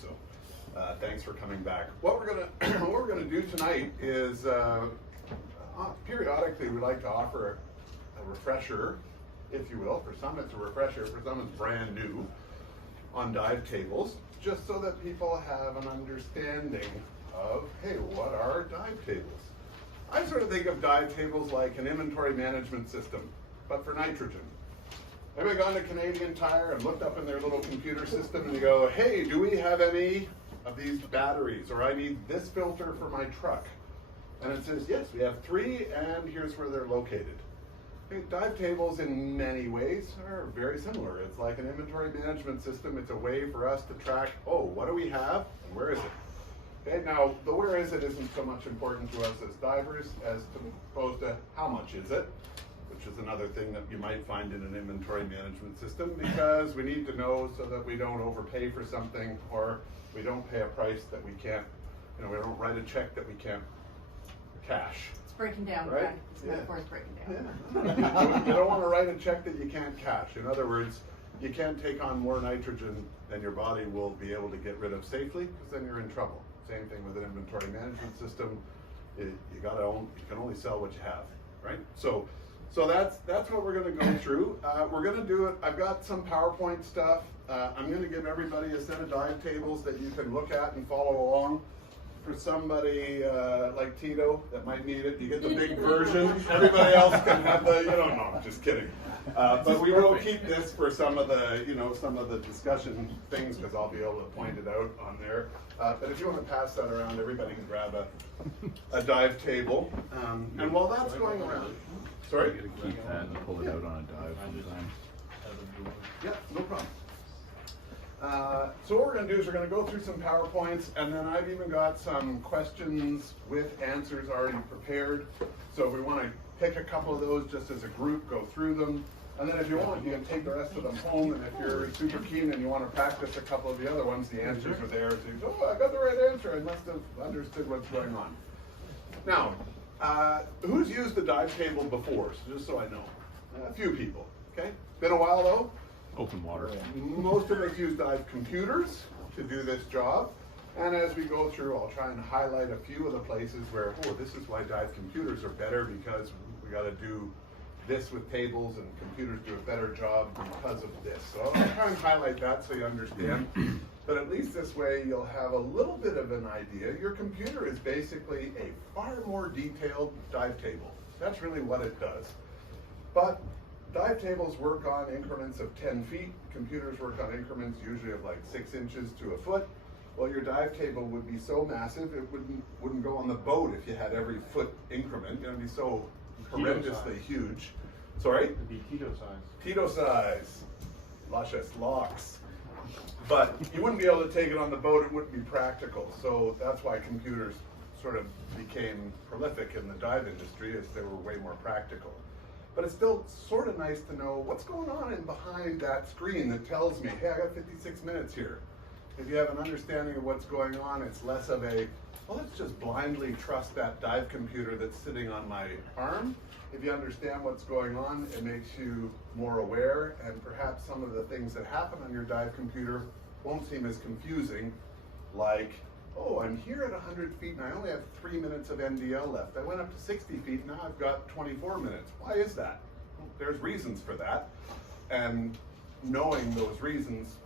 So thanks for coming back. What we're gonna do tonight is periodically we like to offer a refresher, if you will. For some it's a refresher, for some it's brand new on dive tables, just so that people have an understanding of, hey, what are dive tables? I sort of think of dive tables like an inventory management system, but for nitrogen. Have you gone to Canadian Tire and looked up in their little computer system and you go, hey, do we have any of these batteries, or I need this filter for my truck? And it says, yes, we have 3, and here's where they're located. Okay, dive tables in many ways are very similar. It's like an inventory management system. It's a way for us to track, oh, what do we have and where is it? Okay, now the where is it isn't so much important to us as divers as opposed to how much is it, which is another thing that you might find in an inventory management system, because we need to know so that we don't overpay for something, or we don't pay a price that we can't, we don't write a check that we can't cash. It's breaking down, right? Brad. It's metaphor is breaking down. Yeah. You don't want to write a check that you can't cash. In other words, you can't take on more nitrogen than your body will be able to get rid of safely, because then you're in trouble. Same thing with an inventory management system. You can only sell what you have, right? So that's what we're going to go through. We're going to do it. I've got some PowerPoint stuff. I'm going to give everybody a set of dive tables that you can look at and follow along. For somebody like Tito that might need it, you get the big version. Everybody else can have the, no, I'm just kidding. But we will keep this for some of the discussion things, because I'll be able to point it out on there. But if you want to pass that around, everybody can grab a dive table. And while that's going around, sorry? You gotta keep that and pull it out on a dive sometimes. Yeah, no problem. So what we're going to do is we're going to go through some PowerPoints, and then I've even got some questions with answers already prepared. So if we want to pick a couple of those just as a group, go through them. And then if you want, you can take the rest of them home, and if you're super keen and you want to practice a couple of the other ones, the answers are there. So you go, oh, I got the right answer. I must have understood what's going on. Now, who's used the dive table before? So just so I know. A few people, okay? Been a while though? Open water. Most of us use dive computers to do this job. And as we go through, I'll try and highlight a few of the places where, oh, this is why dive computers are better, because we got to do this with tables, and computers do a better job because of this. So I'll try and highlight that so you understand. But at least this way you'll have a little bit of an idea. Your computer is basically a far more detailed dive table. That's really what it does. But dive tables work on increments of 10 feet. Computers work on increments usually of like 6 inches to a foot. Well, your dive table would be so massive it wouldn't go on the boat if you had every foot increment. It'd be so horrendously huge. Sorry? It'd be Tito size. Tito size. Luscious locks. But you wouldn't be able to take it on the boat. It wouldn't be practical. So that's why computers sort of became prolific in the dive industry, as they were way more practical. But it's still sort of nice to know what's going on in behind that screen that tells me, hey, I got 56 minutes here. If you have an understanding of what's going on, it's less of a, well, let's just blindly trust that dive computer that's sitting on my arm. If you understand what's going on, it makes you more aware, and perhaps some of the things that happen on your dive computer won't seem as confusing, like, oh, I'm here at 100 feet and I only have 3 minutes of MDL left. I went up to 60 feet, now I've got 24 minutes. Why is that? Well, there's reasons for that, and knowing those reasons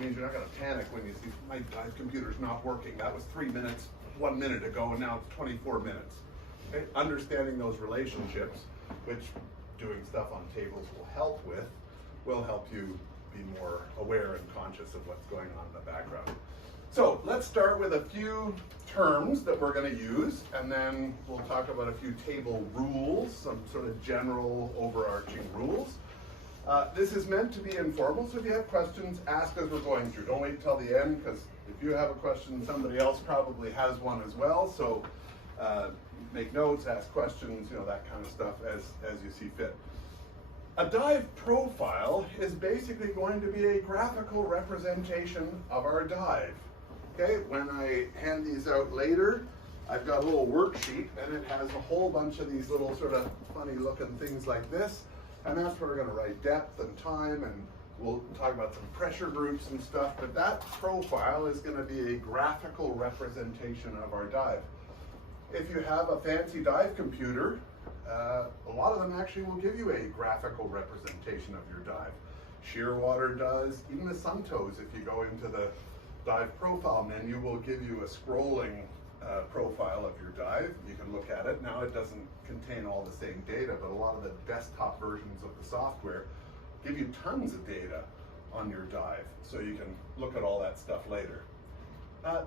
means you're not going to panic when you see my dive computer's not working. That was 3 minutes 1 minute ago, and now it's 24 minutes. Okay? Understanding those relationships, which doing stuff on tables will help you be more aware and conscious of what's going on in the background. So let's start with a few terms that we're going to use, and then we'll talk about a few table rules, some sort of general overarching rules. This is meant to be informal, so if you have questions, ask as we're going through. Don't wait till the end, because if you have a question, somebody else probably has one as well. So make notes, ask questions, that kind of stuff as you see fit. A dive profile is basically going to be a graphical representation of our dive. Okay, when I hand these out later, I've got a little worksheet, and it has a whole bunch of these little sort of funny looking things like this. And that's where we're going to write depth and time and We'll talk about some pressure groups and stuff, but that profile is going to be a graphical representation of our dive. If you have a fancy dive computer, a lot of them actually will give you a graphical representation of your dive. Shearwater does, even the Suntoes, if you go into the dive profile menu, will give you a scrolling profile of your dive. You can look at it. Now it doesn't contain all the same data, but a lot of the desktop versions of the software give you tons of data on your dive, so you can look at all that stuff later.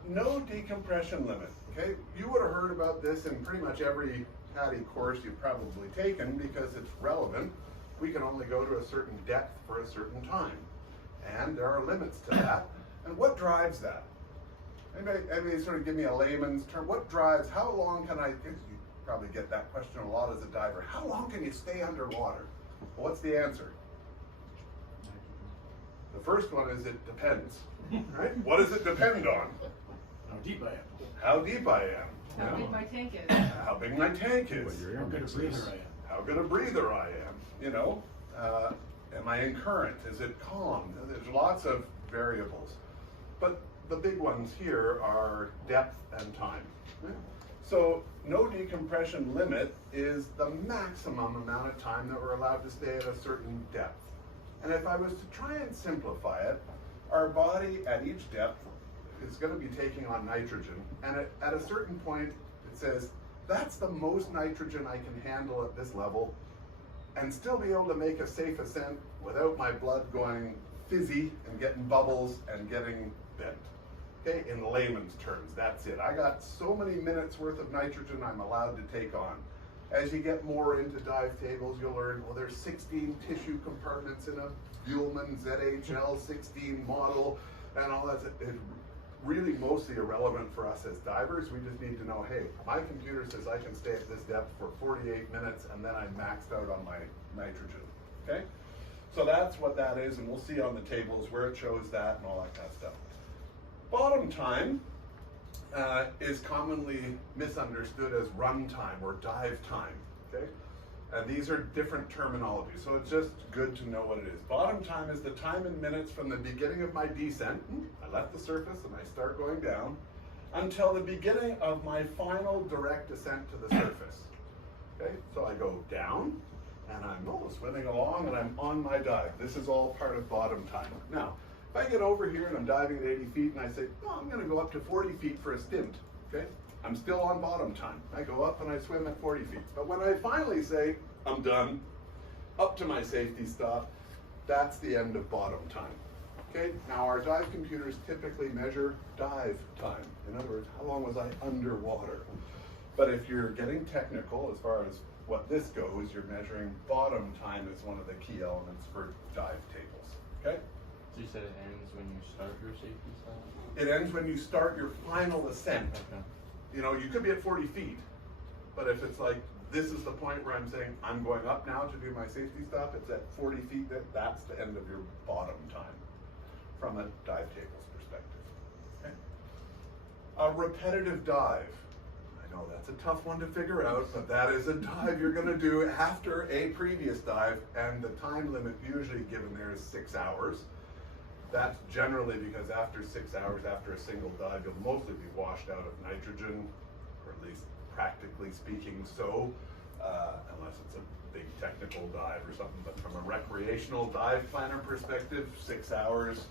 No decompression limit, okay? You would have heard about this in pretty much every PADI course you've probably taken because it's relevant. We can only go to a certain depth for a certain time, and there are limits to that. And what drives that? Anybody sort of give me a layman's term? What drives, how long can I, you probably get that question a lot as a diver, how long can you stay underwater? Well, what's the answer? The first one is it depends, right? What does it depend on? How deep I am. How deep I am. How you big know? my tank is. How big my tank is. What your How air good a mix breather is. I am. How good a breather I am. You know, am I in current? Is it calm? There's lots of variables. But the big ones here are depth and time. Right? So no decompression limit is the maximum amount of time that we're allowed to stay at a certain depth. And if I was to try and simplify it, our body at each depth is going to be taking on nitrogen. And at a certain point, it says, that's the most nitrogen I can handle at this level and still be able to make a safe ascent without my blood going fizzy and getting bubbles and getting bent. Okay, in layman's terms, that's it. I got so many minutes worth of nitrogen I'm allowed to take on. As you get more into dive tables, you'll learn, well, there's 16 tissue compartments in a Buhlmann ZHL 16 model and all that. It's really mostly irrelevant for us as divers. We just need to know, hey, my computer says I can stay at this depth for 48 minutes and then I'm maxed out on my nitrogen, okay? So that's what that is, and we'll see on the tables where it shows that and all that kind of stuff. Bottom time is commonly misunderstood as run time or dive time, okay? And these are different terminologies, so it's just good to know what it is. Bottom time is the time in minutes from the beginning of my descent, I left the surface and I start going down, until the beginning of my final direct descent to the surface. Okay, so I go down, and I'm swimming along, and I'm on my dive. This is all part of bottom time. Now, if I get over here and I'm diving at 80 feet, and I say, oh, I'm gonna go up to 40 feet for a stint, okay? I'm still on bottom time. I go up and I swim at 40 feet. But when I finally say, I'm done, up to my safety stop, that's the end of bottom time. Okay, now our dive computers typically measure dive time. In other words, how long was I underwater? But if you're getting technical, as far as what this goes, you're measuring bottom time as one of the key elements for dive tables, okay? So you said it ends when you start your safety stop? It ends when you start your final ascent. Okay. You know, you could be at 40 feet, but if it's like, this is the point where I'm saying, I'm going up now to do my safety stop, it's at 40 feet, that's the end of your bottom time from a dive table's perspective, okay? A repetitive dive. I know that's a tough one to figure out, but that is a dive you're gonna do after a previous dive, and the time limit usually given there is 6 hours. That's generally because after 6 hours, after a single dive, you'll mostly be washed out of nitrogen, or at least practically speaking so, unless it's a big technical dive or something. But from a recreational dive planner perspective, 6 hours.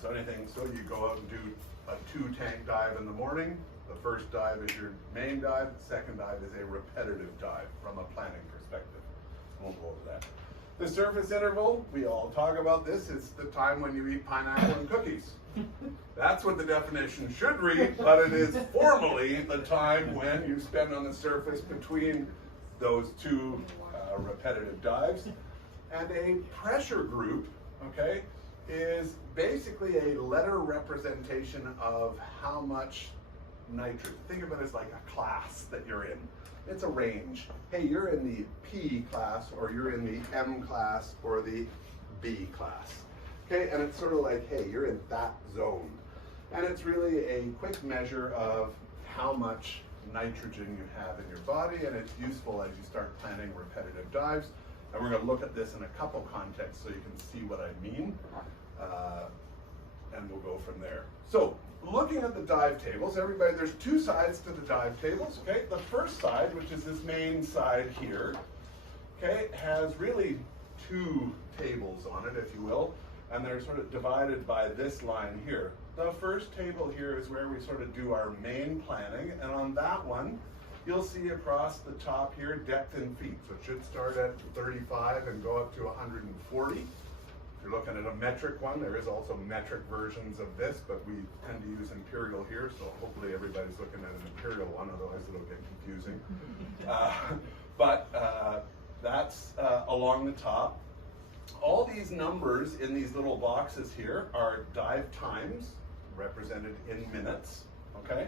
So you go out and do a 2-tank dive in the morning. The first dive is your main dive. The second dive is a repetitive dive from a planning perspective. We'll go over that. The surface interval, we all talk about this, it's the time when you eat pineapple and cookies. That's what the definition should read, but it is formally the time when you spend on the surface between those two repetitive dives. And a pressure group, okay, is basically a letter representation of how much nitrogen. Think of it as like a class that you're in. It's a range. Hey, you're in the P class, or you're in the M class, or the B class. Okay, and it's sort of like, hey, you're in that zone. And it's really a quick measure of how much nitrogen you have in your body, and it's useful as you start planning repetitive dives. And we're going to look at this in a couple contexts so you can see what I mean. And we'll go from there. So, looking at the dive tables, everybody, there's two sides to the dive tables, okay? The first side, which is this main side here, okay, has really two tables on it, if you will, and they're sort of divided by this line here. The first table here is where we sort of do our main planning, and on that one, you'll see across the top here, depth in feet. So it should start at 35 and go up to 140. If you're looking at a metric one, there is also metric versions of this, but we tend to use imperial here, so hopefully everybody's looking at an imperial one, otherwise it'll get confusing. That's along the top. All these numbers in these little boxes here are dive times, represented in minutes, okay?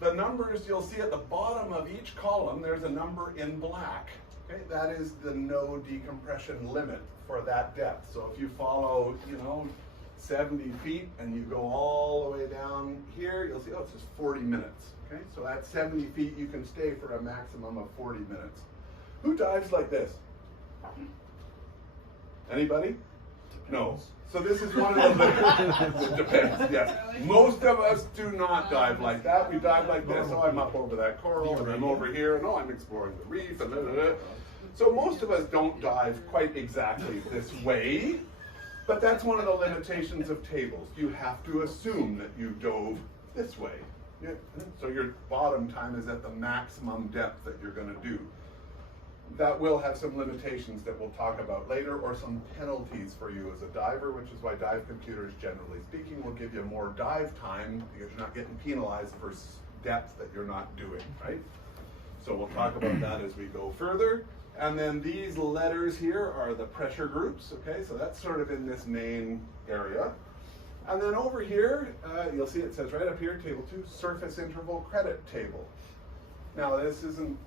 The numbers you'll see at the bottom of each column, there's a number in black. Okay, that is the no decompression limit for that depth. So if you follow, 70 feet and you go all the way down here, you'll see, it's just 40 minutes. Okay, so at 70 feet, you can stay for a maximum of 40 minutes. Who dives like this? Anybody? No. So this is one of the, it depends, yes. Most of us do not dive like that. We dive like this. Oh, I'm up over that coral, and I'm over here, and I'm exploring the reef, and So most of us don't dive quite exactly this way, but that's one of the limitations of tables. You have to assume that you dove this way. Yeah. So your bottom time is at the maximum depth that you're going to do. That will have some limitations that we'll talk about later, or some penalties for you as a diver, which is why dive computers, generally speaking, will give you more dive time because you're not getting penalized for depth that you're not doing, right? So we'll talk about that as we go further. And then these letters here are the pressure groups, okay? So that's sort of in this main area. And then over here, you'll see it says right up here, table 2, surface interval credit table. Now this isn't,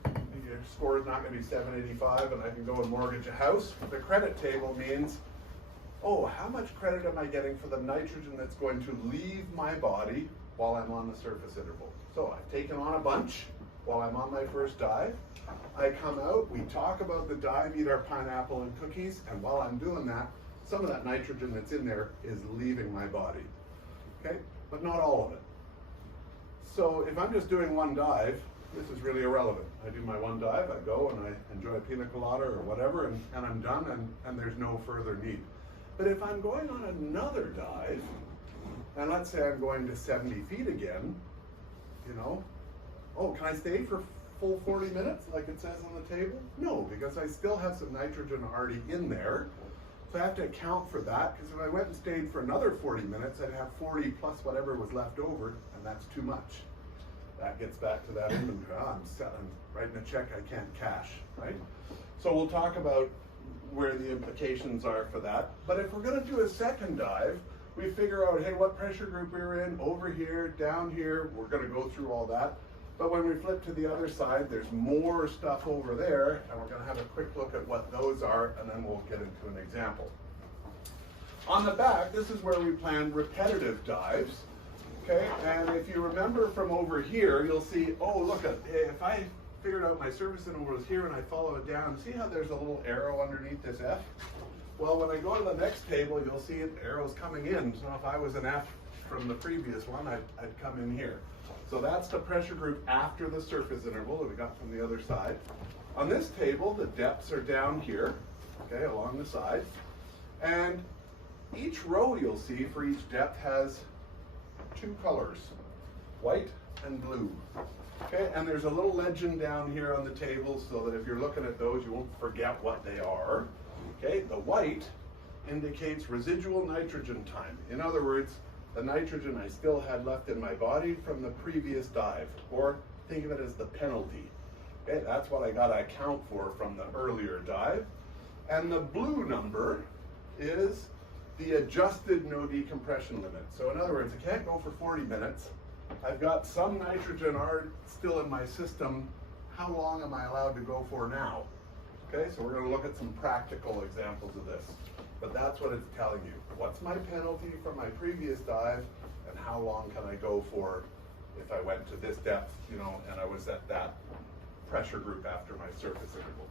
your score is not going to be 785 and I can go and mortgage a house. The credit table means, how much credit am I getting for the nitrogen that's going to leave my body while I'm on the surface interval? So I've taken on a bunch while I'm on my first dive. I come out, we talk about the dive, eat our pineapple and cookies, and while I'm doing that, some of that nitrogen that's in there is leaving my body, okay? But not all of it. So if I'm just doing one dive, this is really irrelevant. I do my one dive, I go and I enjoy a pina colada or whatever, and I'm done, and there's no further need. But if I'm going on another dive, and let's say I'm going to 70 feet again, can I stay for full 40 minutes like it says on the table? No, because I still have some nitrogen already in there. So I have to account for that, because if I went and stayed for another 40 minutes, I'd have 40 plus whatever was left over, and that's too much. That gets back to that inventory. I'm writing a check I can't cash, right? So we'll talk about where the implications are for that. But if we're going to do a second dive, we figure out, hey, what pressure group we're in, over here, down here. We're going to go through all that. But when we flip to the other side, there's more stuff over there, and we're going to have a quick look at what those are, and then we'll get into an example. On the back, this is where we plan repetitive dives. Okay, and if you remember from over here, you'll see, look, if I figured out my surface interval was here and I follow it down, see how there's a little arrow underneath this F? Well, when I go to the next table, you'll see the arrow's coming in. So if I was an F from the previous one, I'd come in here. So that's the pressure group after the surface interval that we got from the other side. On this table, the depths are down here, okay, along the side. And each row you'll see for each depth has two colors, white and blue. Okay, and there's a little legend down here on the table so that if you're looking at those, you won't forget what they are. Okay, the white indicates residual nitrogen time. In other words, the nitrogen I still had left in my body from the previous dive, or think of it as the penalty. Okay, that's what I got to account for from the earlier dive. And the blue number is the adjusted no decompression limit. So in other words, I can't go for 40 minutes. I've got some nitrogen still in my system. How long am I allowed to go for now? Okay, so we're going to look at some practical examples of this. But that's what it's telling you. What's my penalty from my previous dive, and how long can I go for if I went to this depth, and I was at that pressure group after my surface interval.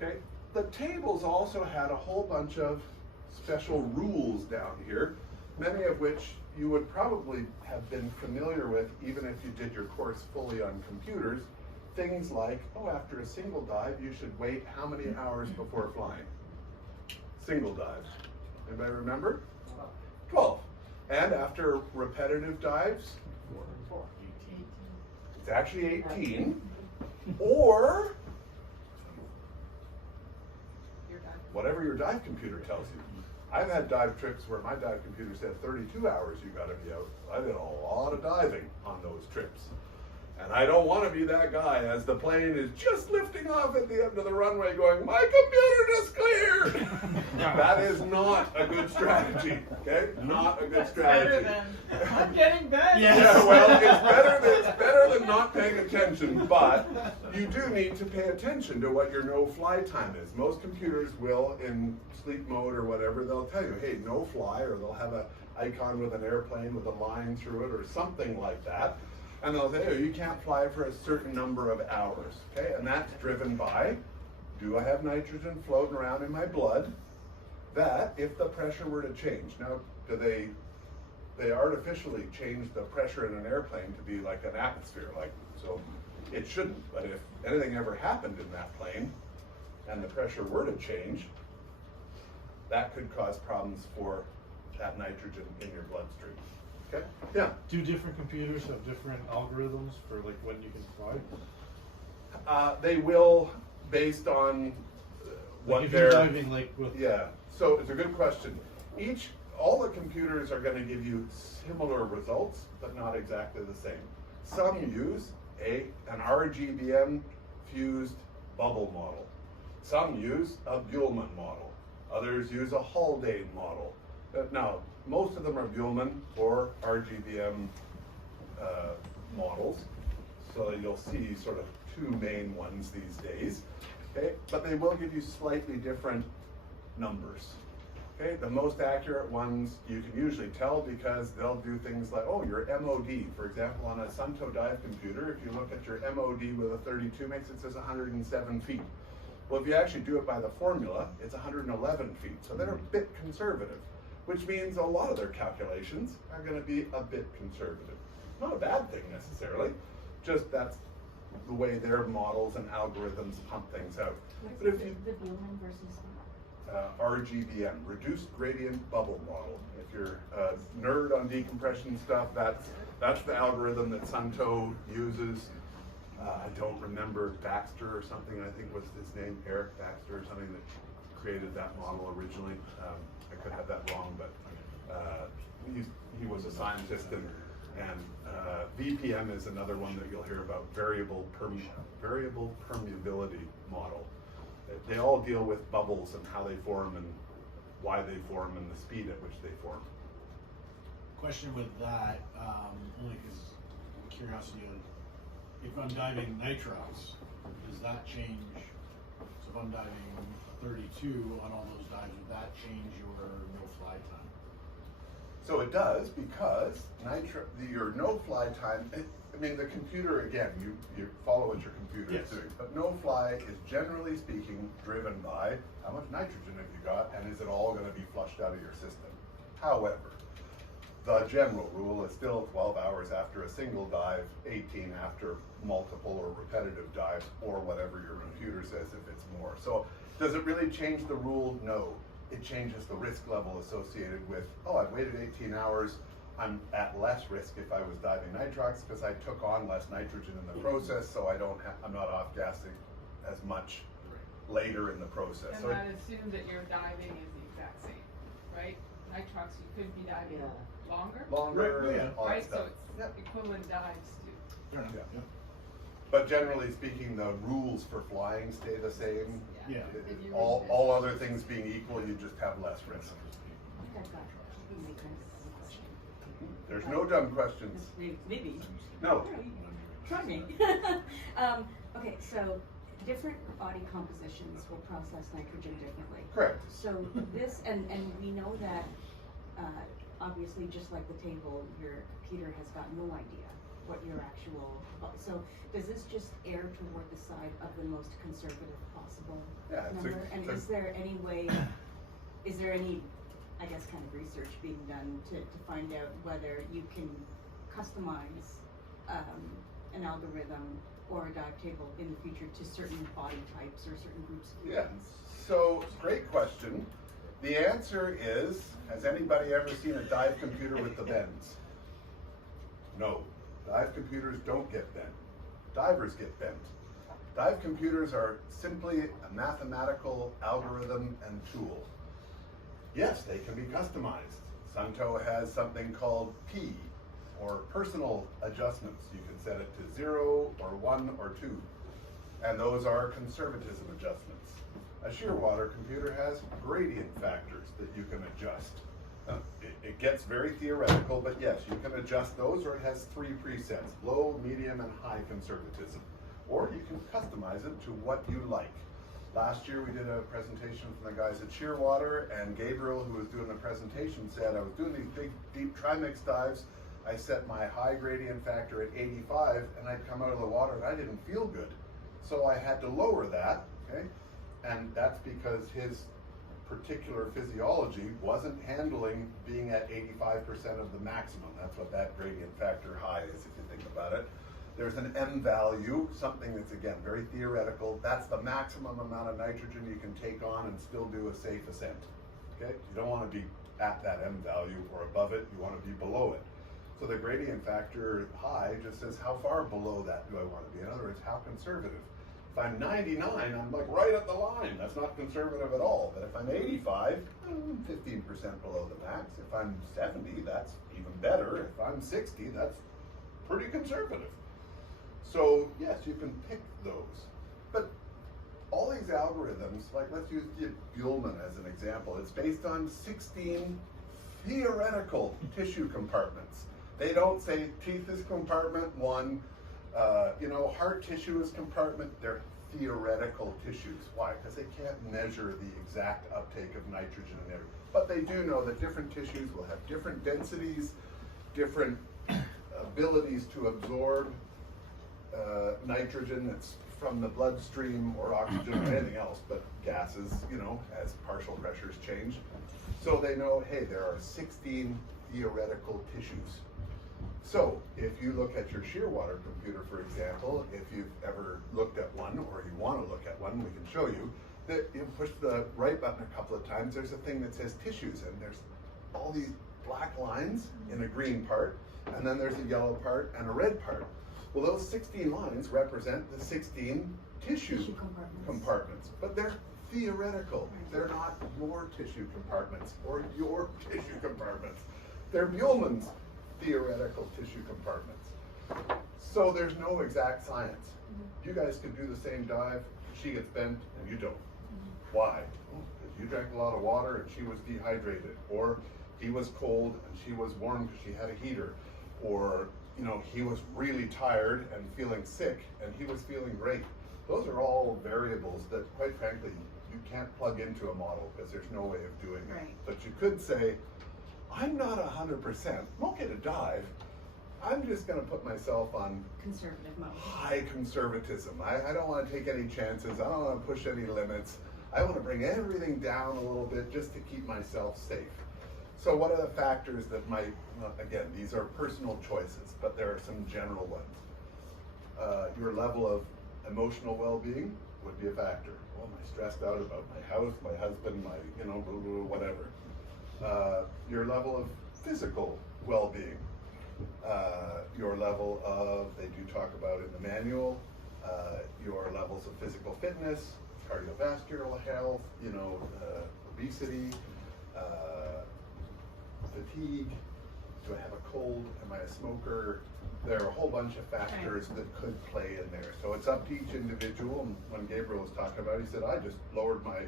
Okay, the tables also had a whole bunch of special rules down here, many of which you would probably have been familiar with even if you did your course fully on computers. Things like, oh, after a single dive, you should wait how many hours before flying? Single dives. Anybody remember? 12. And after repetitive dives? 4. It's actually 18. Or whatever your dive computer tells you. I've had dive trips where my dive computer said 32 hours you gotta be out. I did a lot of diving on those trips. And I don't want to be that guy as the plane is just lifting off at the end of the runway going, my computer just cleared! That is not a good strategy, okay? Not a good strategy. Better than, I'm getting better. Yeah, well, it's better than not paying attention, but you do need to pay attention to what your no fly time is. Most computers will, in sleep mode or whatever, they'll tell you, hey, no fly, or they'll have an icon with an airplane with a line through it or something like that. And they'll say, oh, you can't fly for a certain number of hours, okay? And that's driven by, do I have nitrogen floating around in my blood? That, if the pressure were to change. Now, do they artificially change the pressure in an airplane to be like an atmosphere, like, so it shouldn't. But if anything ever happened in that plane and the pressure were to change, that could cause problems for that nitrogen in your bloodstream. Okay? Yeah. Do different computers have different algorithms for like when you can fly? They will, based on what Like if they're you're diving like with Yeah. So it's a good question. All the computers are going to give you similar results, but not exactly the same. Some use an RGBM fused bubble model. Some use a Buhlmann model. Others use a Haldane model. Now, most of them are Buhlmann or RGBM models, so you'll see sort of two main ones these days. Okay, but they will give you slightly different numbers. Okay, the most accurate ones you can usually tell because they'll do things like, oh, your MOD, for example, on a Sunto dive computer, if you look at your MOD with a 32 mix, it says 107 feet. Well, if you actually do it by the formula, it's 111 feet, so they're a bit conservative, which means a lot of their calculations are going to be a bit conservative. Not a bad thing necessarily, just that's the way their models and algorithms pump things out. But if you the Buhlmann versus RGBM, reduced gradient bubble model. If you're a nerd on decompression stuff, that's the algorithm that Sunto uses. I don't remember Baxter or something, I think was his name, Eric Baxter or something, that created that model originally. I could have that wrong, but he was a scientist, and VPM is another one that you'll hear about, variable permeability model. They all deal with bubbles and how they form and why they form and the speed at which they form. question with that, only because curiosity, if I'm diving nitrox, does that change? So if I'm diving 32 on all those dives, would that change your no fly time? So it does, because your no fly time, I mean, the computer, again, you follow what your computer is doing, but no fly is generally speaking driven by how much nitrogen have you got and is it all going to be flushed out of your system. However, the general rule is still 12 hours after a single dive, 18 after multiple or repetitive dives, or whatever your computer says if it's more. So does it really change the rule? No. It changes the risk level associated with, oh, I've waited 18 hours, I'm at less risk if I was diving nitrox because I took on less nitrogen in the process, so I'm not off-gassing as much later in the process. And so that assumes that your diving is the exact same, right? Nitrox, you could be diving longer, longer, all that right? stuff. So it's equivalent dives to. Yeah. But generally speaking, the rules for flying stay the same. Yeah. If you All other things being equal, you just have less risk. There's no dumb questions. Maybe. No. Try me. Okay, so different body compositions will process nitrogen differently. Correct. So this, and we know that obviously just like the table, your computer has got no idea what your actual, so does this just err toward the side of the most conservative possible Yeah, it's a- number? And it's a- is there any way, is there any, I guess, kind of research being done to find out whether you can customize an algorithm or a dive table in the future to certain body types or certain groups of Yeah, humans? so great question. The answer is, has anybody ever seen a dive computer with the bends? No, dive computers don't get bent. Divers get bent. Dive computers are simply a mathematical algorithm and tool. Yes, they can be customized. Suntow has something called P, or personal adjustments. You can set it to 0 or 1 or 2. And those are conservatism adjustments. A shearwater computer has gradient factors that you can adjust. It gets very theoretical, but yes, you can adjust those, or it has 3 presets: low, medium, and high conservatism. Or you can customize it to what you like. Last year we did a presentation from the guys at Shearwater, and Gabriel, who was doing the presentation, said, I was doing these big, deep trimix dives. I set my high gradient factor at 85, and I'd come out of the water and I didn't feel good. So I had to lower that, okay? And that's because his particular physiology wasn't handling being at 85% of the maximum. That's what that gradient factor high is, if you think about it. There's an M value, something that's, again, very theoretical. That's the maximum amount of nitrogen you can take on and still do a safe ascent, okay? You don't want to be at that M value or above it. You want to be below it. So the gradient factor high just says, how far below that do I want to be? In other words, how conservative? If I'm 99, I'm like right at the line. That's not conservative at all. But if I'm 85, I'm 15% below the max. If I'm 70, that's even better. If I'm 60, that's pretty conservative. So yes, you can pick those. But all these algorithms, like let's use Buhlmann as an example, it's based on 16 theoretical tissue compartments. They don't say teeth is compartment 1, heart tissue is compartment. They're theoretical tissues. Why? Because they can't measure the exact uptake of nitrogen and everything. But they do know that different tissues will have different densities, different abilities to absorb nitrogen that's from the bloodstream or oxygen or anything else, but gases, as partial pressures change. So they know, hey, there are 16 theoretical tissues. So if you look at your shearwater computer, for example, if you've ever looked at one or you want to look at one, we can show you that you push the right button a couple of times, there's a thing that says tissues, and there's all these black lines in a green part, and then there's a yellow part and a red part. Well, those 16 lines represent the 16 tissue compartments, but they're theoretical. They're not your tissue compartments or your tissue compartments. They're Buhlmann's theoretical tissue compartments. So there's no exact science. You guys could do the same dive, she gets bent and you don't. Why? Because you drank a lot of water and she was dehydrated, or he was cold and she was warm because she had a heater, or he was really tired and feeling sick and he was feeling great. Those are all variables that, quite frankly, you can't plug into a model because there's no way of doing it. Right. But you could say, I'm not 100%, won't get a dive. I'm just going to put myself on Conservative mode. high conservatism. I don't want to take any chances. I don't want to push any limits. I want to bring everything down a little bit just to keep myself safe. So what are the factors that might, again, these are personal choices, but there are some general ones. Your level of emotional well-being would be a factor. Well, am I stressed out about my house, my husband, my, whatever. Your level of physical well-being. Your level of, they do talk about in the manual, your levels of physical fitness, cardiovascular health, obesity, fatigue, do I have a cold, am I a smoker? There are a whole bunch of factors that could play in there. So it's up to each individual. And when Gabriel was talking about it, he said, I just lowered my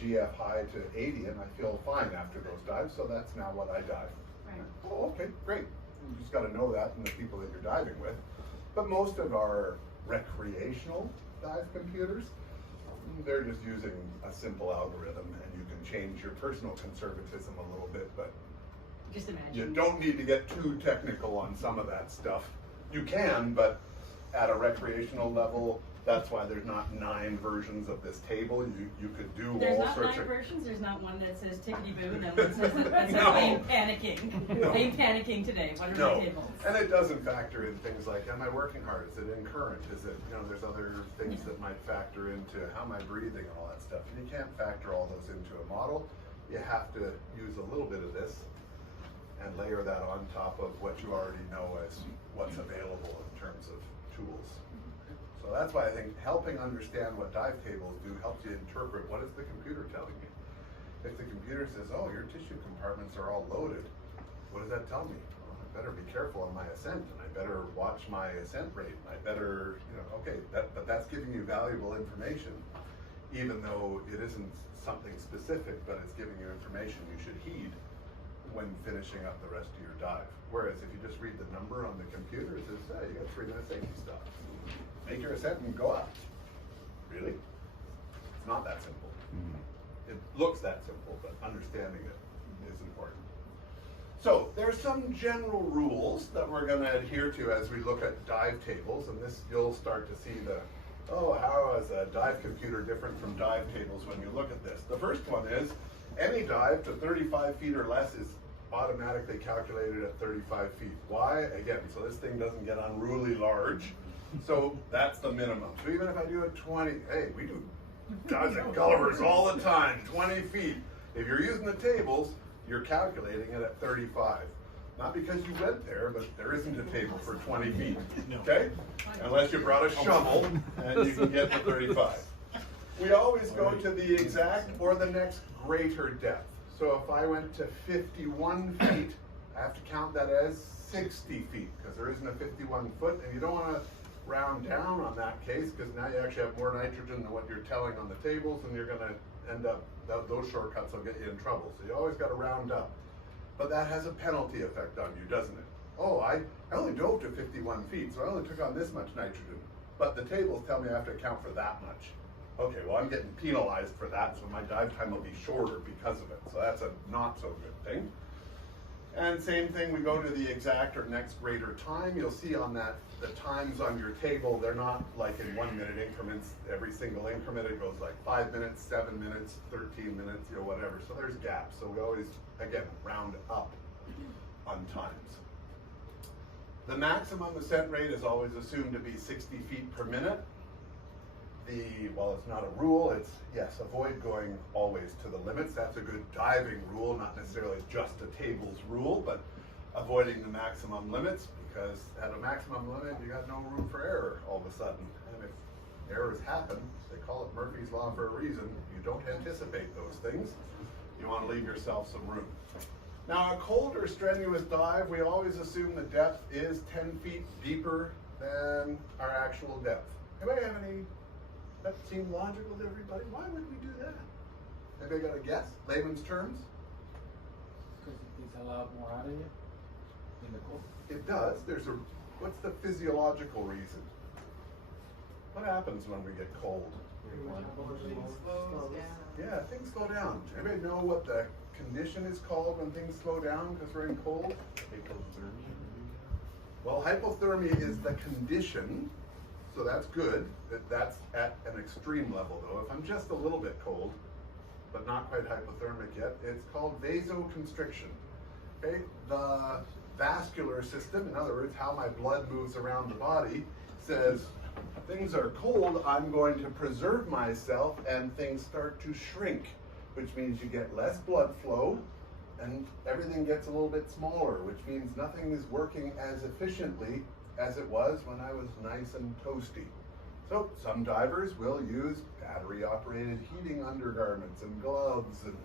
GF high to 80 and I feel fine after those dives, so that's now what I dive. Right. Oh, okay, great. You just got to know that from the people that you're diving with. But most of our recreational dive computers, they're just using a simple algorithm, and you can change your personal conservatism a little bit, but Just imagine. you don't need to get too technical on some of that stuff. You can, but at a recreational level, that's why there's not 9 versions of this table. You could do There's all not sorts 9 of. versions, there's not one that says tickety boo and then one that says No. I am panicking. No. I am panicking today. What are No, my tables? and it doesn't factor in things like, am I working hard? Is it in current? Is it, there's other things that might factor into how am I breathing and all that stuff. And you can't factor all those into a model. You have to use a little bit of this and layer that on top of what you already know as what's available in terms of tools. So that's why I think helping understand what dive tables do helps you interpret what is the computer telling you. If the computer says, oh, your tissue compartments are all loaded, what does that tell me? Well, I better be careful on my ascent, and I better watch my ascent rate, and I better, okay, but that's giving you valuable information, even though it isn't something specific, but it's giving you information you should heed when finishing up the rest of your dive. Whereas if you just read the number on the computer, it says, hey, you got 3 minutes safety stop. Make your ascent and go up. Really? It's not that simple. It looks that simple, but understanding it is important. So there's some general rules that we're going to adhere to as we look at dive tables, and this you'll start to see how is a dive computer different from dive tables when you look at this. The first one is any dive to 35 feet or less is automatically calculated at 35 feet. Why? Again, so this thing doesn't get unruly large. So that's the minimum. So even if I do a 20, hey, we do dives at Gulliver's all the time, 20 feet. If you're using the tables, you're calculating it at 35. Not because you went there, but there isn't a table for 20 feet, okay? Unless you brought a shovel and you can get to 35. We always go to the exact or the next greater depth. So if I went to 51 feet, I have to count that as 60 feet because there isn't a 51 foot, and you don't want to round down on that case because now you actually have more nitrogen than what you're telling on the tables, and you're going to end up, those shortcuts will get you in trouble. So you always got to round up. But that has a penalty effect on you, doesn't it? Oh, I only dove to 51 feet, so I only took on this much nitrogen. But the tables tell me I have to account for that much. Okay, well, I'm getting penalized for that, so my dive time will be shorter because of it. So that's a not so good thing. And same thing, we go to the exact or next greater time. You'll see on that, the times on your table, they're not like in 1 minute increments. Every single increment, it goes like 5 minutes, 7 minutes, 13 minutes, whatever. So there's gaps. So we always, again, round up on times. The maximum ascent rate is always assumed to be 60 feet per minute. Well, it's not a rule, it's, yes, avoid going always to the limits. That's a good diving rule, not necessarily just a tables rule, but avoiding the maximum limits, because at a maximum limit, you got no room for error all of a sudden. And if errors happen, they call it Murphy's Law for a reason. You don't anticipate those things. You want to leave yourself some room. Now, a cold or strenuous dive, we always assume the depth is 10 feet deeper than our actual depth. Anybody have any? That seemed logical to everybody. Why would we do that? Anybody got a guess? Layman's terms? Because it takes a lot more out of you in the cold. It does. What's the physiological reason? What happens when we get cold? Things slows down. Yeah, things slow down. Anybody know what the condition is called when things slow down because we're in cold? Well, hypothermia is the condition. So that's good. That's at an extreme level, though. If I'm just a little bit cold, but not quite hypothermic yet, it's called vasoconstriction. Okay, the vascular system, in other words, how my blood moves around the body, says things are cold, I'm going to preserve myself, and things start to shrink, which means you get less blood flow, and everything gets a little bit smaller, which means nothing is working as efficiently as it was when I was nice and toasty. So some divers will use battery-operated heating undergarments and gloves and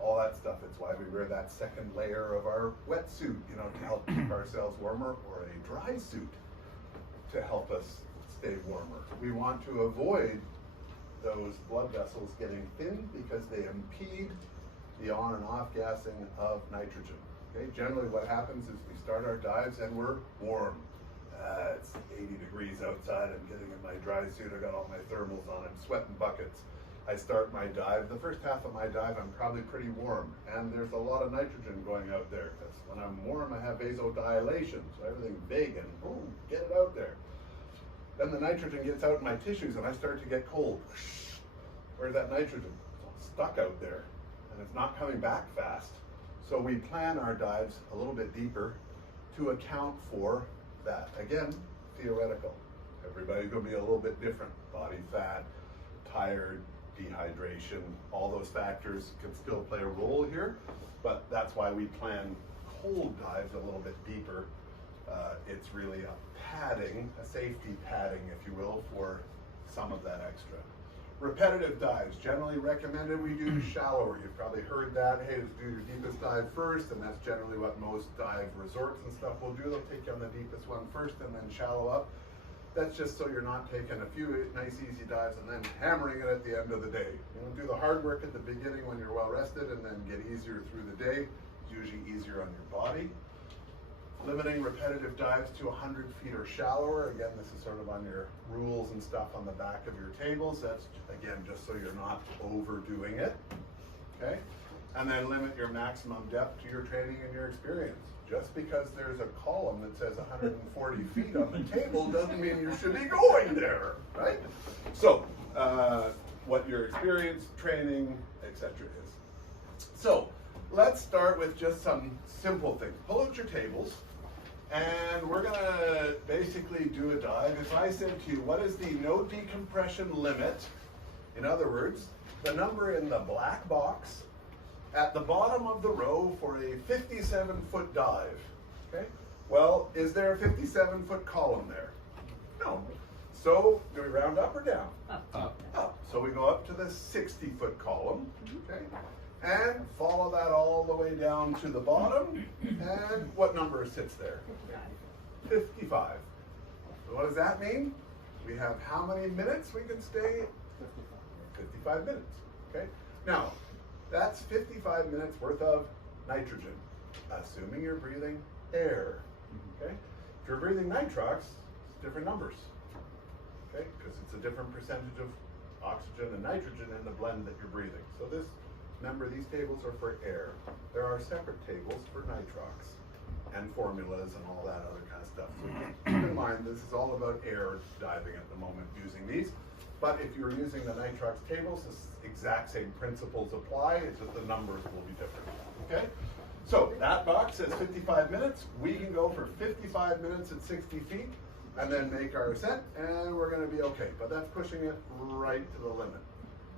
all that stuff. It's why we wear that second layer of our wetsuit, to help keep ourselves warmer, or a dry suit to help us stay warmer. We want to avoid those blood vessels getting thin because they impede the on and off gassing of nitrogen. Okay, generally what happens is we start our dives and we're warm. It's 80 degrees outside, I'm getting in my dry suit, I got all my thermals on, I'm sweating buckets. I start my dive. The first half of my dive, I'm probably pretty warm, and there's a lot of nitrogen going out there. Because when I'm warm, I have vasodilation, so everything's big and boom, get it out there. Then the nitrogen gets out in my tissues, and I start to get cold. Where's that nitrogen? It's stuck out there, and it's not coming back fast. So we plan our dives a little bit deeper to account for that. Again, theoretical. Everybody's going to be a little bit different. Body fat, tired, dehydration, all those factors can still play a role here, but that's why we plan cold dives a little bit deeper. It's really a padding, a safety padding, if you will, for some of that extra. Repetitive dives, generally recommended we do shallower. You've probably heard that. Hey, let's do your deepest dive first, and that's generally what most dive resorts and stuff will do. They'll take you on the deepest one first and then shallow up. That's just so you're not taking a few nice easy dives and then hammering it at the end of the day. You know, do the hard work at the beginning when you're well rested and then get easier through the day. It's usually easier on your body. Limiting repetitive dives to 100 feet or shallower. Again, this is sort of on your rules and stuff on the back of your tables. That's, again, just so you're not overdoing it, okay? And then limit your maximum depth to your training and your experience. Just because there's a column that says 140 feet on the table doesn't mean you should be going there, right? So, what your experience, training, etc. is. So, let's start with just some simple things. Pull out your tables, and we're gonna basically do a dive. If I said to you, what is the no decompression limit? In other words, the number in the black box at the bottom of the row for a 57-foot dive, okay? Well, is there a 57-foot column there? No. So, do we round up or down? Up. Up. So we go up to the 60-foot column, okay? And follow that all the way down to the bottom. And what number sits there? 55. So what does that mean? We have how many minutes we can stay? 55 minutes, okay? Now, that's 55 minutes worth of nitrogen, assuming you're breathing air, okay? If you're breathing nitrox, it's different numbers, okay? Because it's a different percentage of oxygen and nitrogen in the blend that you're breathing. So this, remember, these tables are for air. There are separate tables for nitrox and formulas and all that other kind of stuff. So keep in mind, this is all about air diving at the moment using these. But if you're using the nitrox tables, the exact same principles apply, it's just the numbers will be different, okay? So that box says 55 minutes. We can go for 55 minutes at 60 feet and then make our ascent, and we're gonna be okay. But that's pushing it right to the limit.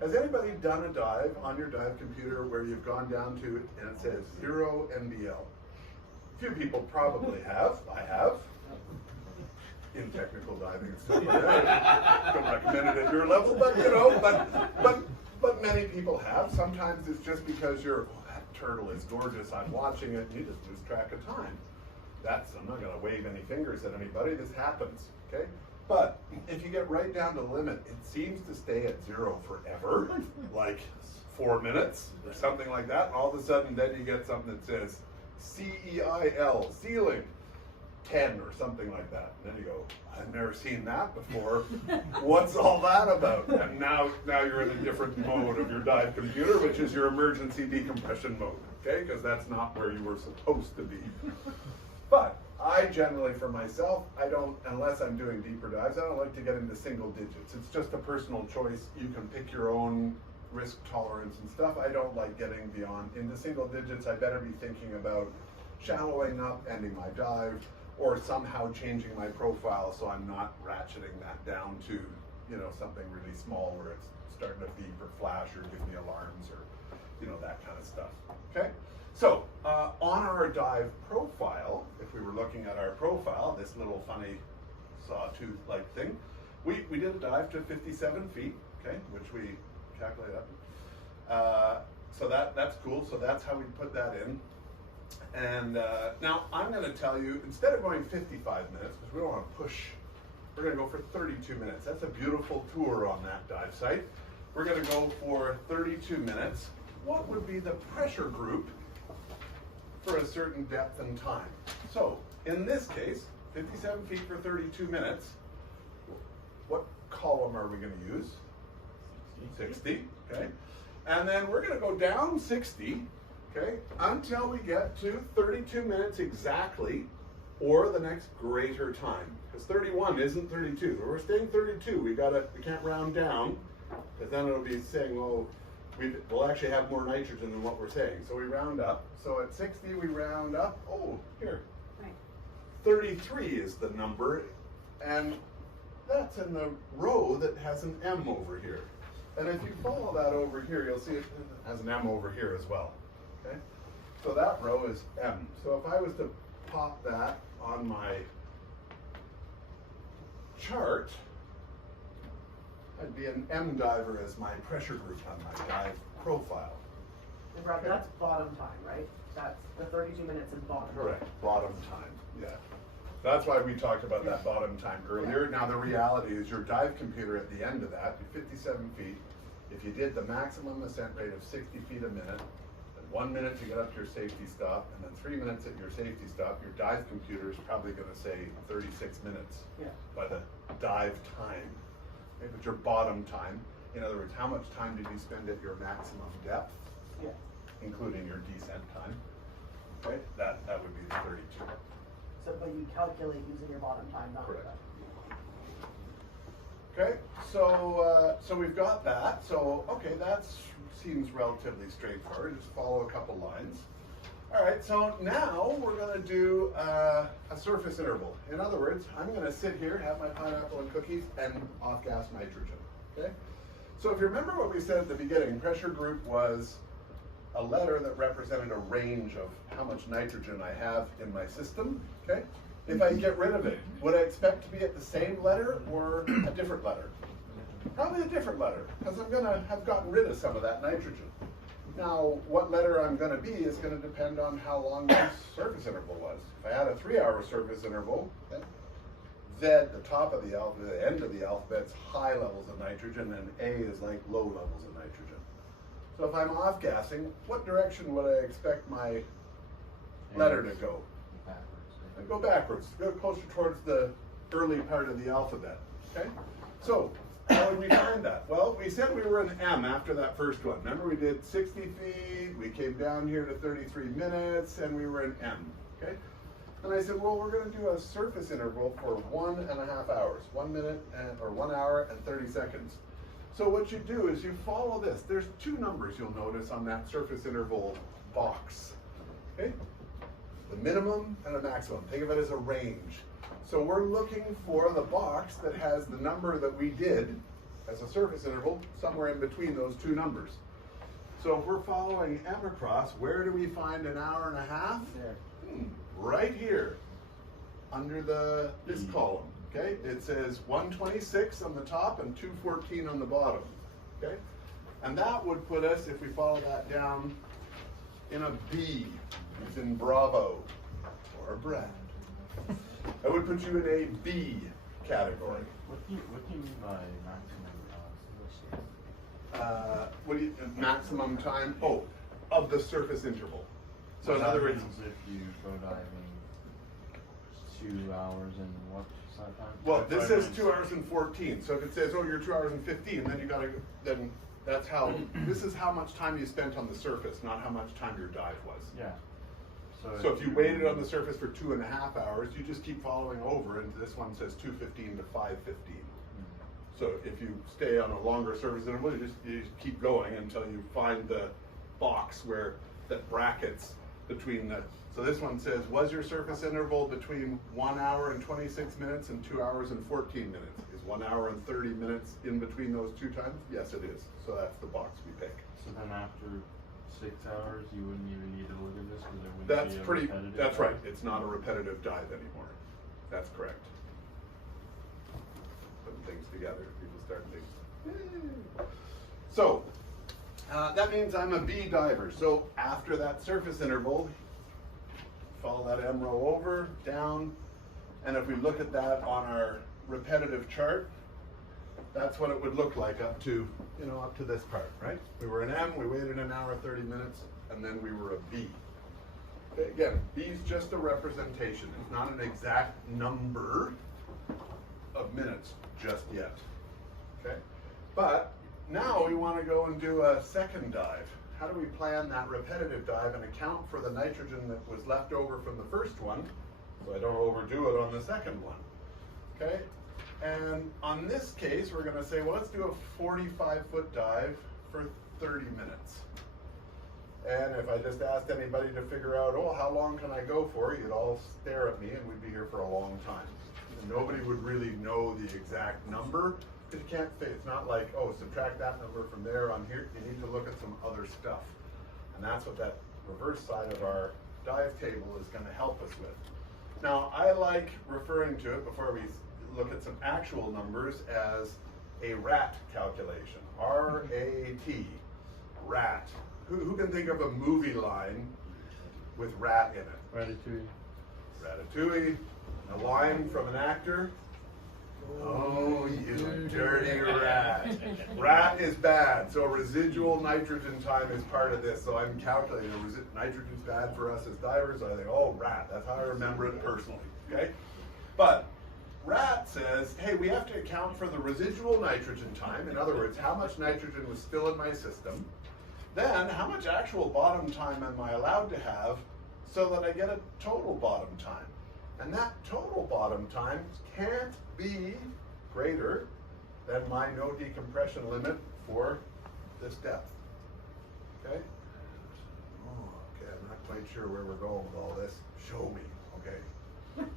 Has anybody done a dive on your dive computer where you've gone down to it and it says 0 MBL? A few people probably have. I have. In technical diving and stuff like that. Don't recommend it at your level, but you know, but many people have. Sometimes it's just because you're, oh, that turtle is gorgeous, I'm watching it, and you just lose track of time. I'm not gonna wave any fingers at anybody, this happens, okay? But if you get right down to the limit, it seems to stay at 0 forever, like 4 minutes or something like that. And all of a sudden, then you get something that says CEIL, ceiling, 10 or something like that. And then you go, I've never seen that before. What's all that about? And now you're in a different mode of your dive computer, which is your emergency decompression mode, okay? Because that's not where you were supposed to be. But I generally, for myself, I don't, unless I'm doing deeper dives, I don't like to get into single digits. It's just a personal choice. You can pick your own risk tolerance and stuff. I don't like getting beyond into single digits. I better be thinking about shallowing up, ending my dive, or somehow changing my profile so I'm not ratcheting that down to, you know, something really small where it's starting to beep or flash or give me alarms or, you know, that kind of stuff, okay? So, on our dive profile, if we were looking at our profile, this little funny sawtooth-like thing, we did a dive to 57 feet, okay, which we calculate up. So that's cool, so that's how we put that in. And now I'm gonna tell you, instead of going 55 minutes, because we don't wanna push, we're gonna go for 32 minutes. That's a beautiful tour on that dive site. We're gonna go for 32 minutes. What would be the pressure group for a certain depth and time? So, in this case, 57 feet for 32 minutes, what column are we gonna use? 60, okay? And then we're gonna go down 60, okay, until we get to 32 minutes exactly, or the next greater time. Because 31 isn't 32. We're staying 32. We can't round down, because then it'll be saying, well, we'll actually have more nitrogen than what we're saying. So we round up. So at 60, we round up. Oh, here. Right. 33 is the number, and that's in the row that has an M over here. And if you follow that over here, you'll see it has an M over here as well. Okay? So that row is M. So if I was to pop that on my chart, I'd be an M diver as my pressure group on my dive profile. And Rob, that's bottom time, right? That's the 32 minutes is bottom. Correct, bottom time, yeah. That's why we talked about that bottom time earlier. Now the reality is your dive computer at the end of that, you're 57 feet. If you did the maximum ascent rate of 60 feet a minute, then 1 minute to get up to your safety stop, and then 3 minutes at your safety stop, your dive computer is probably gonna say 36 minutes by the dive time. Okay, but your bottom time, in other words, how much time did you spend at your maximum depth, Yeah. including your descent time, okay? That would be the 32. So, but you calculate using your bottom time, not Correct. the- Okay, so we've got that. So, okay, that seems relatively straightforward. Just follow a couple lines. All right, so now we're gonna do a surface interval. In other words, I'm gonna sit here, have my pineapple and cookies, and off-gas nitrogen, okay? So if you remember what we said at the beginning, pressure group was a letter that represented a range of how much nitrogen I have in my system, okay? If I get rid of it, would I expect to be at the same letter or a different letter? Probably a different letter, because I'm gonna have gotten rid of some of that nitrogen. Now, what letter I'm gonna be is gonna depend on how long my surface interval was. If I had a 3-hour surface interval, okay, Z, the top of the alphabet, the end of the alphabet's high levels of nitrogen, and A is like low levels of nitrogen. So if I'm off-gassing, what direction would I expect my letter to go? I'd go backwards, go closer towards the early part of the alphabet, okay? So, how would we find that? Well, we said we were an M after that first one. Remember, we did 60 feet, we came down here to 33 minutes, and we were an M, okay? And I said, well, we're gonna do a surface interval for 1.5 hours, 1 minute, or 1 hour and 30 seconds. So what you do is you follow this. There's two numbers you'll notice on that surface interval box, okay? The minimum and a maximum. Think of it as a range. So we're looking for the box that has the number that we did as a surface interval somewhere in between those two numbers. So if we're following M across, where do we find an hour and a half? There. Right here, under this column, okay? It says 126 on the top and 214 on the bottom, okay? And that would put us, if we follow that down, in a B, as in Bravo, or Brad. That would put you in a B category. What do you mean by maximum Maximum time? Oh, of the surface interval. So in other words, if you go diving 2 hours and what time? well, this says 2 hours and 14. So if it says, oh, you're 2 hours and 15, then you gotta, then that's how, this is how much time you spent on the surface, not how much time your dive was. Yeah. So if you waited on the surface for 2.5 hours, you just keep following over, and this one says 2:15 to 5:15. So if you stay on a longer surface interval, you just keep going until you find the box where that brackets between the. So this one says, was your surface interval between 1 hour and 26 minutes and 2 hours and 14 minutes? Is 1 hour and 30 minutes in between those two times? Yes, it is. So that's the box we pick. So then after 6 hours, you wouldn't even need to look at this because it wouldn't That's be a pretty. repetitive That's dive? right. It's not a repetitive dive anymore. That's correct. Putting things together, people start things. So that means I'm a B diver. So after that surface interval, follow that M row over, down, and if we look at that on our repetitive chart, that's what it would look like up to, up to this part, right? We were an M, we waited an hour, 30 minutes, and then we were a B. Okay, again, B is just a representation. It's not an exact number of minutes just yet, okay? But now we want to go and do a second dive. How do we plan that repetitive dive and account for the nitrogen that was left over from the first one, so I don't overdo it on the second one? Okay, and on this case, we're going to say, well, let's do a 45-foot dive for 30 minutes. And if I just asked anybody to figure out, oh, how long can I go for, you'd all stare at me and we'd be here for a long time. And nobody would really know the exact number, because you can't say, it's not like, oh, subtract that number from there on here. You need to look at some other stuff. And that's what that reverse side of our dive table is going to help us with. Now, I like referring to it, before we look at some actual numbers, as a RAT calculation. R-A-T, RAT. Who can think of a movie line with rat in it? Ratatouille. Ratatouille. A line from an actor. Oh, you dirty rat. Rat is bad, so residual nitrogen time is part of this. So I'm calculating nitrogen's bad for us as divers. I think, oh, rat. That's how I remember it personally. Okay? But rat says, hey, we have to account for the residual nitrogen time. In other words, how much nitrogen was still in my system. Then, how much actual bottom time am I allowed to have so that I get a total bottom time? And that total bottom time can't be greater than my no decompression limit for this depth. Okay? Oh, okay, I'm not quite sure where we're going with all this. Show me, okay?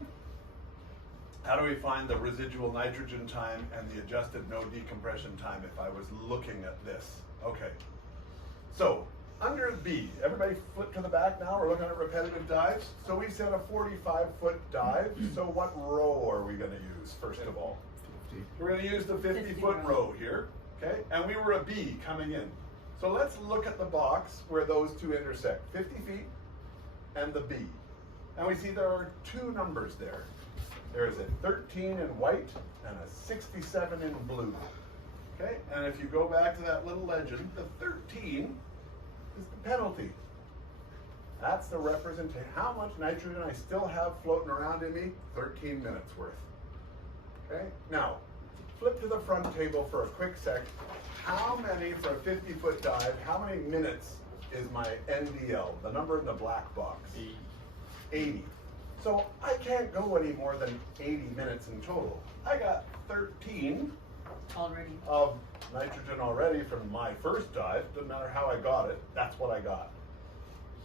How do we find the residual nitrogen time and the adjusted no decompression time if I was looking at this? Okay. So, under B, everybody flip to the back now, we're looking at repetitive dives. So we said a 45-foot dive, so what row are we going to use, first of all? 50. We're going to use the 50-foot row here, okay? And we were a B coming in. So let's look at the box where those two intersect, 50 feet and the B. And we see there are two numbers there. There is a 13 in white and a 67 in blue. Okay, and if you go back to that little legend, the 13 is the penalty. That's the representation. How much nitrogen I still have floating around in me? 13 minutes worth. Okay, now, flip to the front table for a quick sec. How many, for a 50-foot dive, how many minutes is my NDL, the number in the black box? 80. So I can't go any more than 80 minutes in total. I got 13 Already. of nitrogen already from my first dive. Doesn't matter how I got it, that's what I got.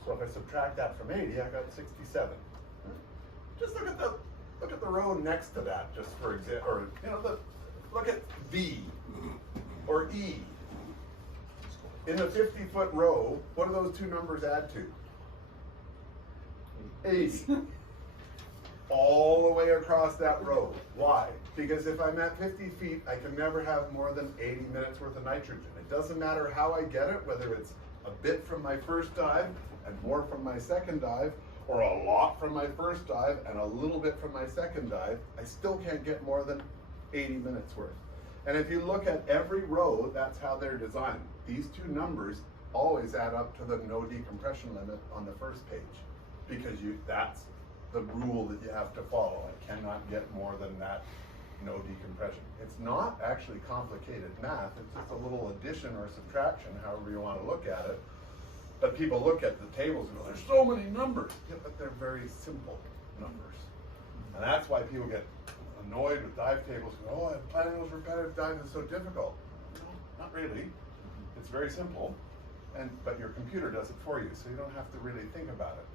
So if I subtract that from 80, I got 67. Just look at the row next to that, just for example, or look at V or E. In the 50-foot row, what do those two numbers add to? 80. All the way across that row. Why? Because if I'm at 50 feet, I can never have more than 80 minutes worth of nitrogen. It doesn't matter how I get it, whether it's a bit from my first dive and more from my second dive, or a lot from my first dive and a little bit from my second dive, I still can't get more than 80 minutes worth. And if you look at every row, that's how they're designed. These two numbers always add up to the no decompression limit on the first page, because that's the rule that you have to follow. I cannot get more than that no decompression. It's not actually complicated math, it's just a little addition or subtraction, however you want to look at it. But people look at the tables and go, there's so many numbers. Yeah, but they're very simple numbers. And that's why people get annoyed with dive tables and go, oh, planning those repetitive dives is so difficult. No, not really. It's very simple, but your computer does it for you, so you don't have to really think about it.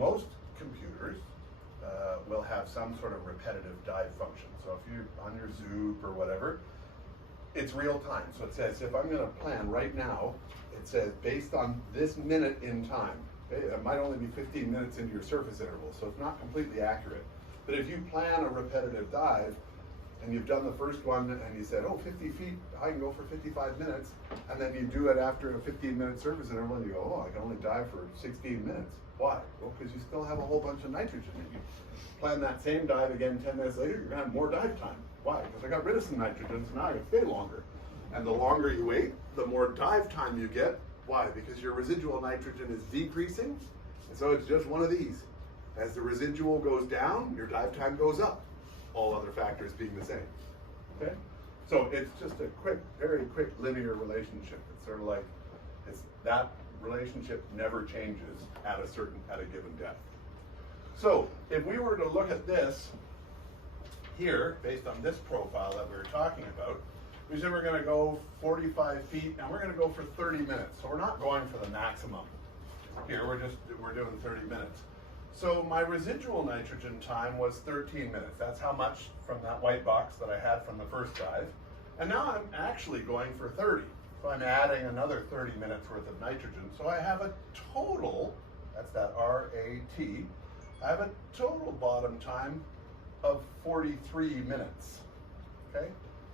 Most computers will have some sort of repetitive dive function. So if you on your Zoop or whatever, it's real time. So it says, if I'm going to plan right now, it says based on this minute in time. Okay? It might only be 15 minutes into your surface interval, so it's not completely accurate. But if you plan a repetitive dive, and you've done the first one, and you said, oh, 50 feet, I can go for 55 minutes, and then you do it after a 15-minute surface interval, and you go, oh, I can only dive for 16 minutes. Why? Well, because you still have a whole bunch of nitrogen in you. Plan that same dive again 10 minutes later, you're going to have more dive time. Why? Because I got rid of some nitrogen, so now I can stay longer. And the longer you wait, the more dive time you get. Why? Because your residual nitrogen is decreasing, and so it's just one of these. As the residual goes down, your dive time goes up. All other factors being the same. Okay? So it's just a quick, very quick linear relationship. It's sort of like, that relationship never changes at a given depth. So if we were to look at this here, based on this profile that we were talking about, we said we're going to go 45 feet and we're going to go for 30 minutes. So we're not going for the maximum here, we're doing 30 minutes. So my residual nitrogen time was 13 minutes. That's how much from that white box that I had from the first dive. And now I'm actually going for 30. So I'm adding another 30 minutes worth of nitrogen. So I have a total, that's that RAT, I have a total bottom time of 43 minutes, okay?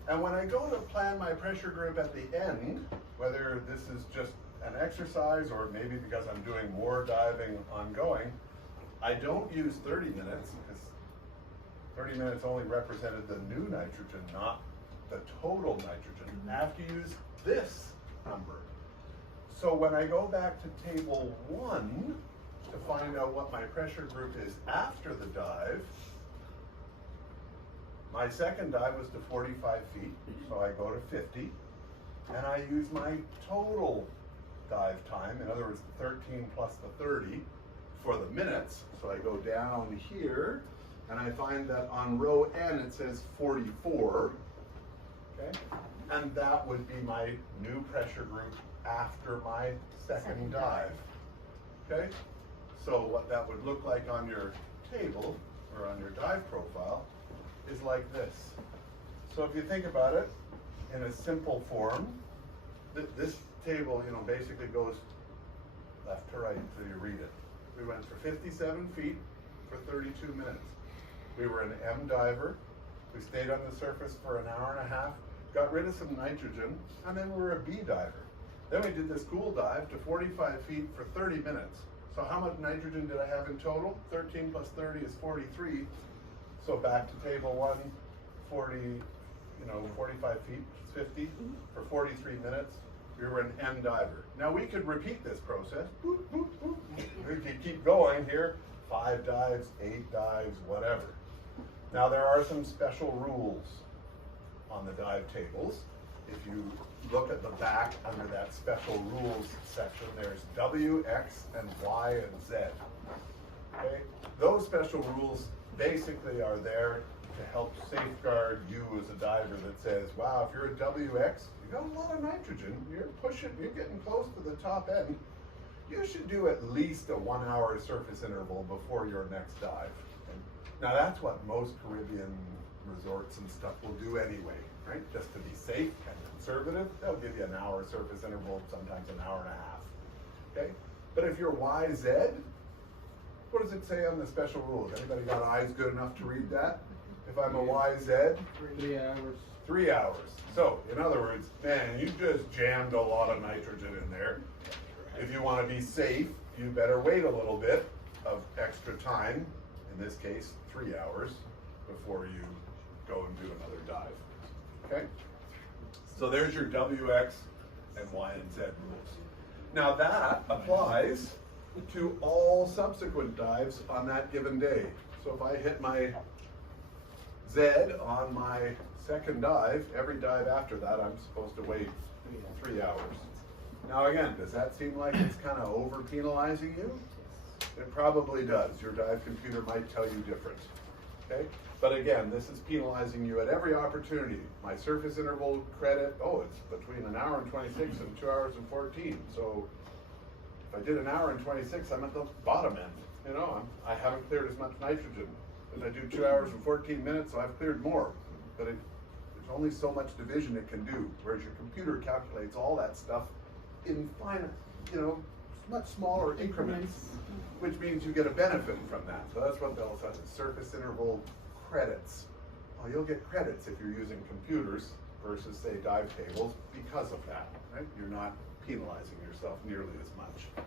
And when I go to plan my pressure group at the end, whether this is just an exercise or maybe because I'm doing more diving ongoing, I don't use 30 minutes because 30 minutes only represented the new nitrogen, not the total nitrogen. I have to use this number. So when I go back to table 1 to find out what my pressure group is after the dive, my second dive was to 45 feet, so I go to 50, and I use my total dive time, in other words, the 13 plus the 30 for the minutes. So I go down here, and I find that on row N it says 44, okay? And that would be my new pressure group after my second dive, okay? So what that would look like on your table, or on your dive profile, is like this. So if you think about it in a simple form, this table, you know, basically goes left to right until you read it. We went for 57 feet for 32 minutes. We were an M diver. We stayed on the surface for an hour and a half, got rid of some nitrogen, and then we were a B diver. Then we did this cool dive to 45 feet for 30 minutes. So how much nitrogen did I have in total? 13 plus 30 is 43. So back to table 1, 45 feet, which is 50, for 43 minutes. We were an M diver. Now we could repeat this process. Boop, boop, boop. We could keep going here. 5 dives, 8 dives, whatever. Now there are some special rules on the dive tables. If you look at the back under that special rules section, there's W, X, and Y, and Z. Okay? Those special rules basically are there to help safeguard you as a diver that says, wow, if you're a WX, you got a lot of nitrogen, you're getting close to the top end, you should do at least a 1 hour surface interval before your next dive. Now that's what most Caribbean resorts and stuff will do anyway, right? Just to be safe and conservative, they'll give you an hour surface interval, sometimes an hour and a half, okay? But if you're YZ, what does it say on the special rules? Anybody got eyes good enough to read that? If I'm a YZ? 3 hours. 3 hours. So, in other words, man, you just jammed a lot of nitrogen in there. If you want to be safe, you better wait a little bit of extra time, in this case, 3 hours, before you go and do another dive. Okay? So there's your WX and Y and Z rules. Now that applies to all subsequent dives on that given day. So if I hit my Z on my second dive, every dive after that I'm supposed to wait 3 hours. Now again, does that seem like it's kind of over penalizing you? It probably does. Your dive computer might tell you different. Okay? But again, this is penalizing you at every opportunity. My surface interval credit, oh, it's between an hour and 26 and 2 hours and 14. So if I did an hour and 26, I'm at the bottom end. You know, I haven't cleared as much nitrogen. If I do 2 hours and 14 minutes, so I've cleared more. But there's only so much division it can do, whereas your computer calculates all that stuff in finite, much smaller increments, which means you get a benefit from that. So that's what they'll say, surface interval credits. Well, you'll get credits if you're using computers versus, say, dive tables because of that, right? You're not penalizing yourself nearly as much.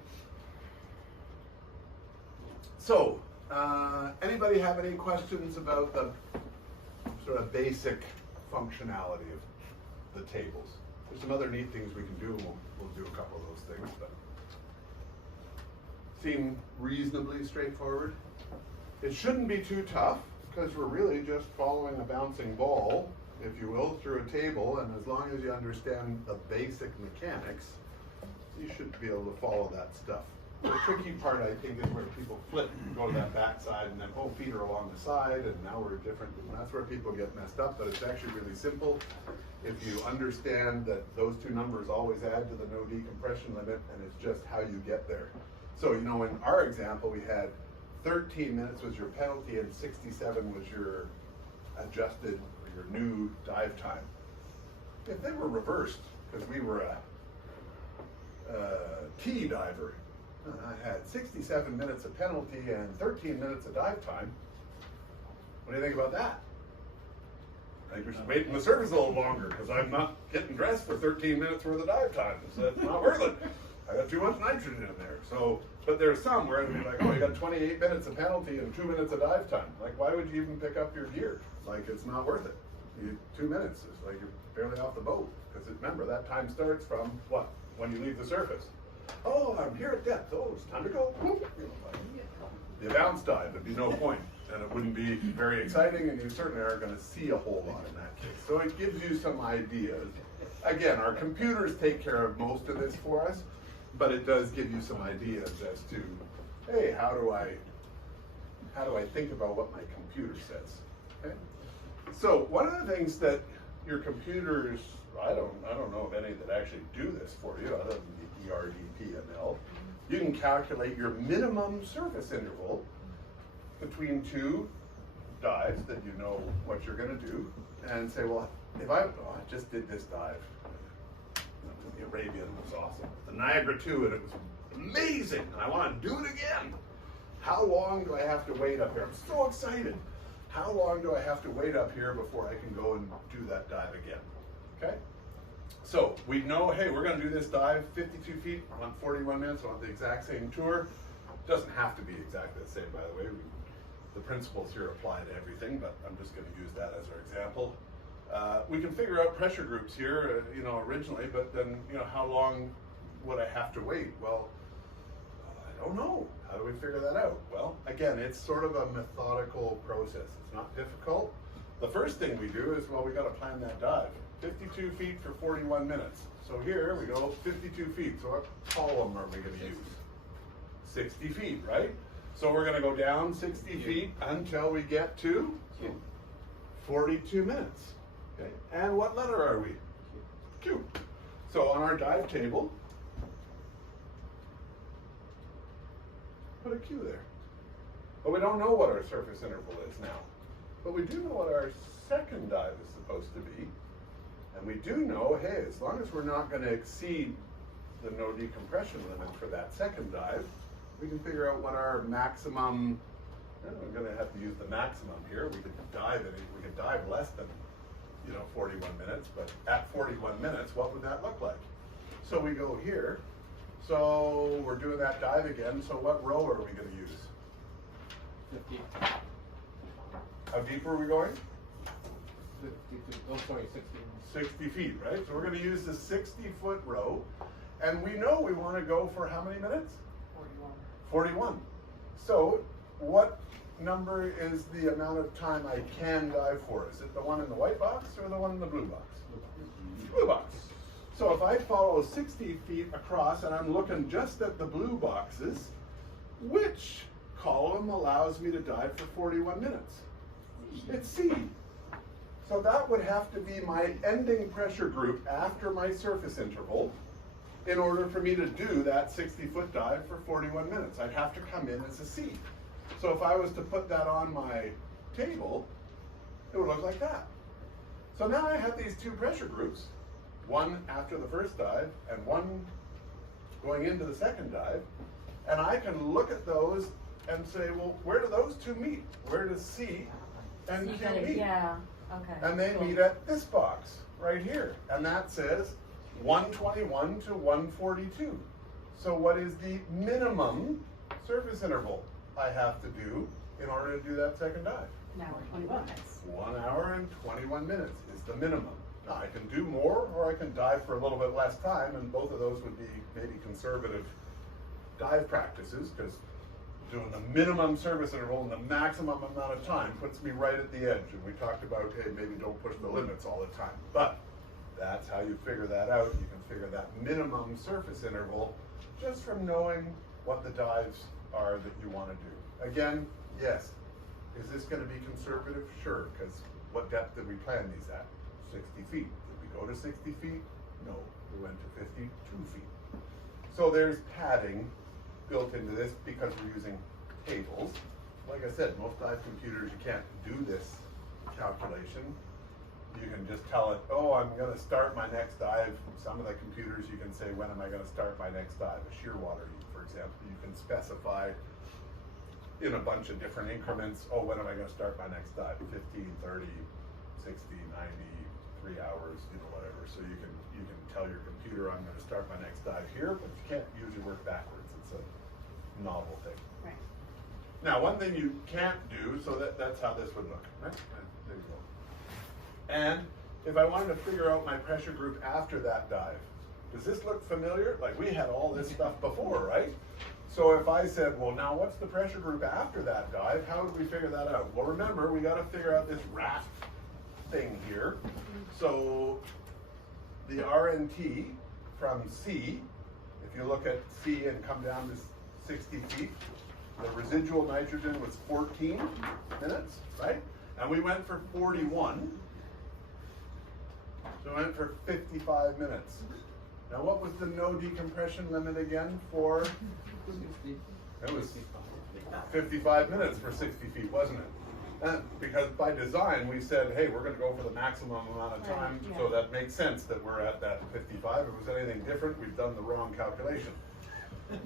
So, anybody have any questions about the sort of basic functionality of the tables? There's some other neat things we can do. We'll do a couple of those things, but seem reasonably straightforward. It shouldn't be too tough because we're really just following a bouncing ball if you will, through a table, and as long as you understand the basic mechanics, you should be able to follow that stuff. The tricky part, I think, is where people flip and go to that backside, and then, oh, feet are along the side, and now we're different, and that's where people get messed up, but it's actually really simple. If you understand that those two numbers always add to the no decompression limit, and it's just how you get there. So, you know, in our example, we had 13 minutes was your penalty, and 67 was your adjusted, or your new dive time. If they were reversed, because we were a T diver, I had 67 minutes of penalty and 13 minutes of dive time. What do you think about that? I think we should wait in the surface a little longer, because I'm not getting dressed for 13 minutes worth of dive time. So that's not worth it. I got too much nitrogen in there. So, but there's some where it'd be like, oh, you got 28 minutes of penalty and 2 minutes of dive time. Like, why would you even pick up your gear? Like, it's not worth it. 2 minutes is like you're barely off the boat. Because remember, that time starts from what? When you leave the surface. Oh, I'm here at depth. Oh, it's time to go. Whoop. You know, like, the bounce dive, there'd be no point. And it wouldn't be very exciting, and you certainly aren't going to see a whole lot in that case. So it gives you some ideas. Again, our computers take care of most of this for us, but it does give you some ideas as to, hey, how do I think about what my computer says? Okay? So one of the things that your computers, I don't know of any that actually do this for you, other than the ERDPML. You can calculate your minimum surface interval between two dives that you know what you're going to do, and say, well, if I just did this dive, the Arabian was awesome, the Niagara 2, and it was amazing, and I want to do it again. How long do I have to wait up here? I'm so excited. How long do I have to wait up here before I can go and do that dive again? Okay? So we know, hey, we're going to do this dive 52 feet on 41 minutes on the exact same tour. Doesn't have to be exactly the same, by the way. The principles here apply to everything, but I'm just going to use that as our example. We can figure out pressure groups here, originally, but then, how long would I have to wait? Well, I don't know. How do we figure that out? Well, again, it's sort of a methodical process. It's not difficult. The first thing we do is, well, we got to plan that dive. 52 feet for 41 minutes. So here we go, 52 feet. So what column are we going to use? 60 feet, right? So we're going to go down 60 feet until we get to 42 minutes. Okay. And what letter are we? Q. So on our dive table, put a Q there. But we don't know what our surface interval is now. But we do know what our second dive is supposed to be. And we do know, hey, as long as we're not going to exceed the no decompression limit for that second dive, we can figure out what our maximum, I'm going to have to use the maximum here. We could dive less than, 41 minutes, but at 41 minutes, what would that look like? So we go here. So we're doing that dive again. So what row are we going to use? 50. How deep are we going? 52. Oh, sorry, 60. 60 feet, right? So we're going to use the 60-foot row. And we know we want to go for how many minutes? 41. So what number is the amount of time I can dive for? Is it the one in the white box or the one in the blue box? Blue box. So if I follow 60 feet across and I'm looking just at the blue boxes, which column allows me to dive for 41 minutes? It's C. So that would have to be my ending pressure group after my surface interval in order for me to do that 60-foot dive for 41 minutes. I'd have to come in as a C. So if I was to put that on my table, it would look like that. So now I have these two pressure groups, one after the first dive and one going into the second dive, and I can look at those and say, well, where do those two meet? Where does C and Q meet? Yeah, okay. And they meet at this box right here, and that says 121 to 142. So what is the minimum surface interval I have to do in order to do that second dive? An hour and 21 minutes. 1 hour and 21 minutes is the minimum. Now I can do more, or I can dive for a little bit less time, and both of those would be maybe conservative dive practices, because doing the minimum surface interval and the maximum amount of time puts me right at the edge. And we talked about, hey, maybe don't push the limits all the time. But that's how you figure that out. You can figure that minimum surface interval just from knowing what the dives are that you want to do. Again, yes, is this going to be conservative? Sure, because what depth did we plan these at? 60 feet. Did we go to 60 feet? No, we went to 52 feet. So there's padding built into this because we're using tables. Like I said, most dive computers, you can't do this calculation. You can just tell it, oh, I'm going to start my next dive. Some of the computers, you can say, when am I going to start my next dive? A shear water, for example, you can specify in a bunch of different increments, oh, when am I going to start my next dive? 15, 30, 60, 90, 3 hours, you know, whatever. So you can tell your computer, I'm going to start my next dive here, but you can't usually work backwards. It's a novel thing. Right. Now, one thing you can't do, so that's how this would look, right? There you go. And if I wanted to figure out my pressure group after that dive, does this look familiar? Like we had all this stuff before, right? So if I said, well, now what's the pressure group after that dive? How would we figure that out? Well, remember, we got to figure out this raft thing here. So the RNT from C, if you look at C and come down to 60 feet, the residual nitrogen was 14 minutes, right? And we went for 41. So we went for 55 minutes. Now what was the no decompression limit again for? It was 55 minutes for 60 feet, wasn't it? And because by design we said, hey, we're going to go for the maximum amount of time, Right, yeah. so that makes sense that we're at that 55. If it was anything different, we've done the wrong calculation.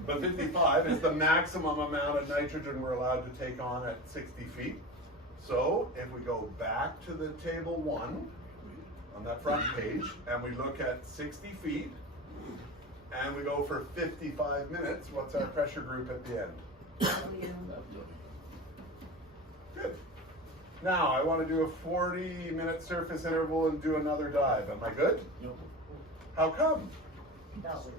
But 55 is the maximum amount of nitrogen we're allowed to take on at 60 feet. So if we go back to the table 1 on that front page and we look at 60 feet and we go for 55 minutes, what's our pressure group at the end? Good. Now I want to do a 40-minute surface interval and do another dive. Am I good? Nope. How come?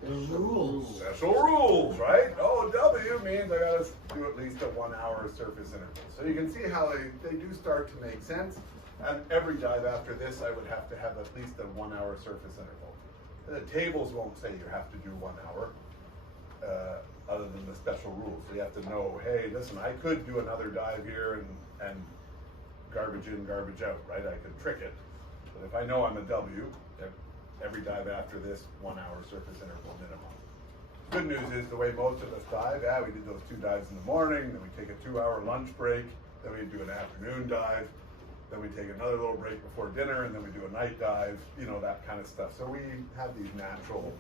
The rules. Special rules, right? Oh, W means I gotta do at least a 1 hour surface interval. So you can see how they do start to make sense. And every dive after this, I would have to have at least a 1 hour surface interval. And the tables won't say you have to do 1 hour, other than the special rules. So you have to know, hey, listen, I could do another dive here and garbage in, garbage out, right? I could trick it. But if I know I'm a W, every dive after this 1 hour surface interval minimum. Good news is the way most of us dive, we did those 2 dives in the morning, then we take a 2 hour lunch break, then we do an afternoon dive, then we take another little break before dinner, and then we do a night dive, you know, that kind of stuff. So we have these natural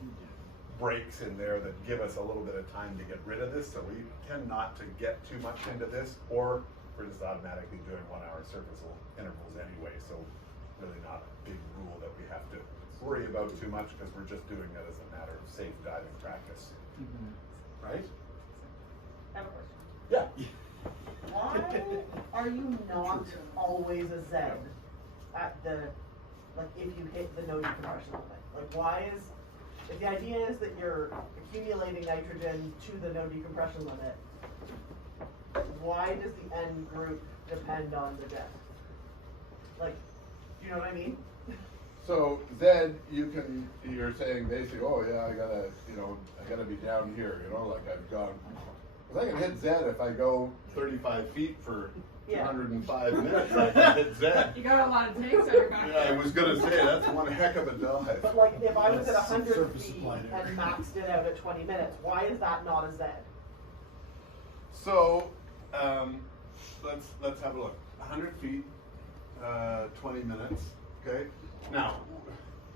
breaks in there that give us a little bit of time to get rid of this, so we tend not to get too much into this, or we're just automatically doing 1 hour surface intervals anyway, so really not a big rule that we have to worry about too much because we're just doing it as a matter of safe diving practice. Right? I have a question. Yeah. Why are you not always a Z at the, like, if you hit the no decompression limit? Like, why is, if the idea is that you're accumulating nitrogen to the no decompression limit, why does the end group depend on the depth? Like, do you know what I mean? So Z, you're saying basically, oh yeah, I gotta be down here, like I've gone. Cause I can hit Z if I go 35 feet for 205 minutes. I can hit Z. You got a lot of takes on your back. Yeah, I was gonna say that's one heck of a dive. But like, if I was at That's 100 surface feet supply there. and maxed it out at 20 minutes, why is that not a Z? So let's have a look. 100 feet, 20 minutes. Okay. Now,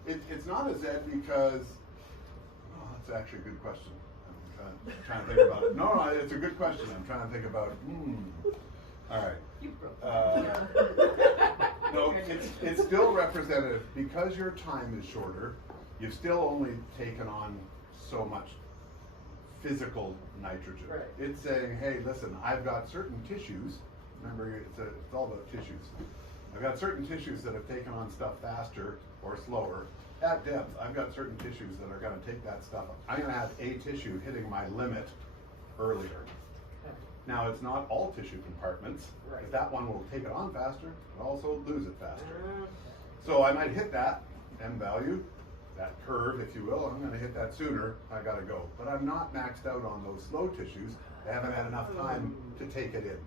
it's not a Z because, that's actually a good question. I'm trying to think about it. No, it's a good question. I'm trying to think about it. All right. You broke. No, it's still representative because your time is shorter. You've still only taken on so much physical nitrogen. Right. It's saying, hey, listen, I've got certain tissues. Remember, it's all about tissues. I've got certain tissues that have taken on stuff faster or slower. At depth, I've got certain tissues that are going to take that stuff. I'm going to have a tissue hitting my limit earlier. Now, it's not all tissue compartments. Right. If that one will take it on faster, but also lose it faster. So I might hit that M value, that curve, if you will. I'm going to hit that sooner. I got to go. But I'm not maxed out on those slow tissues. I haven't had enough time to take it in.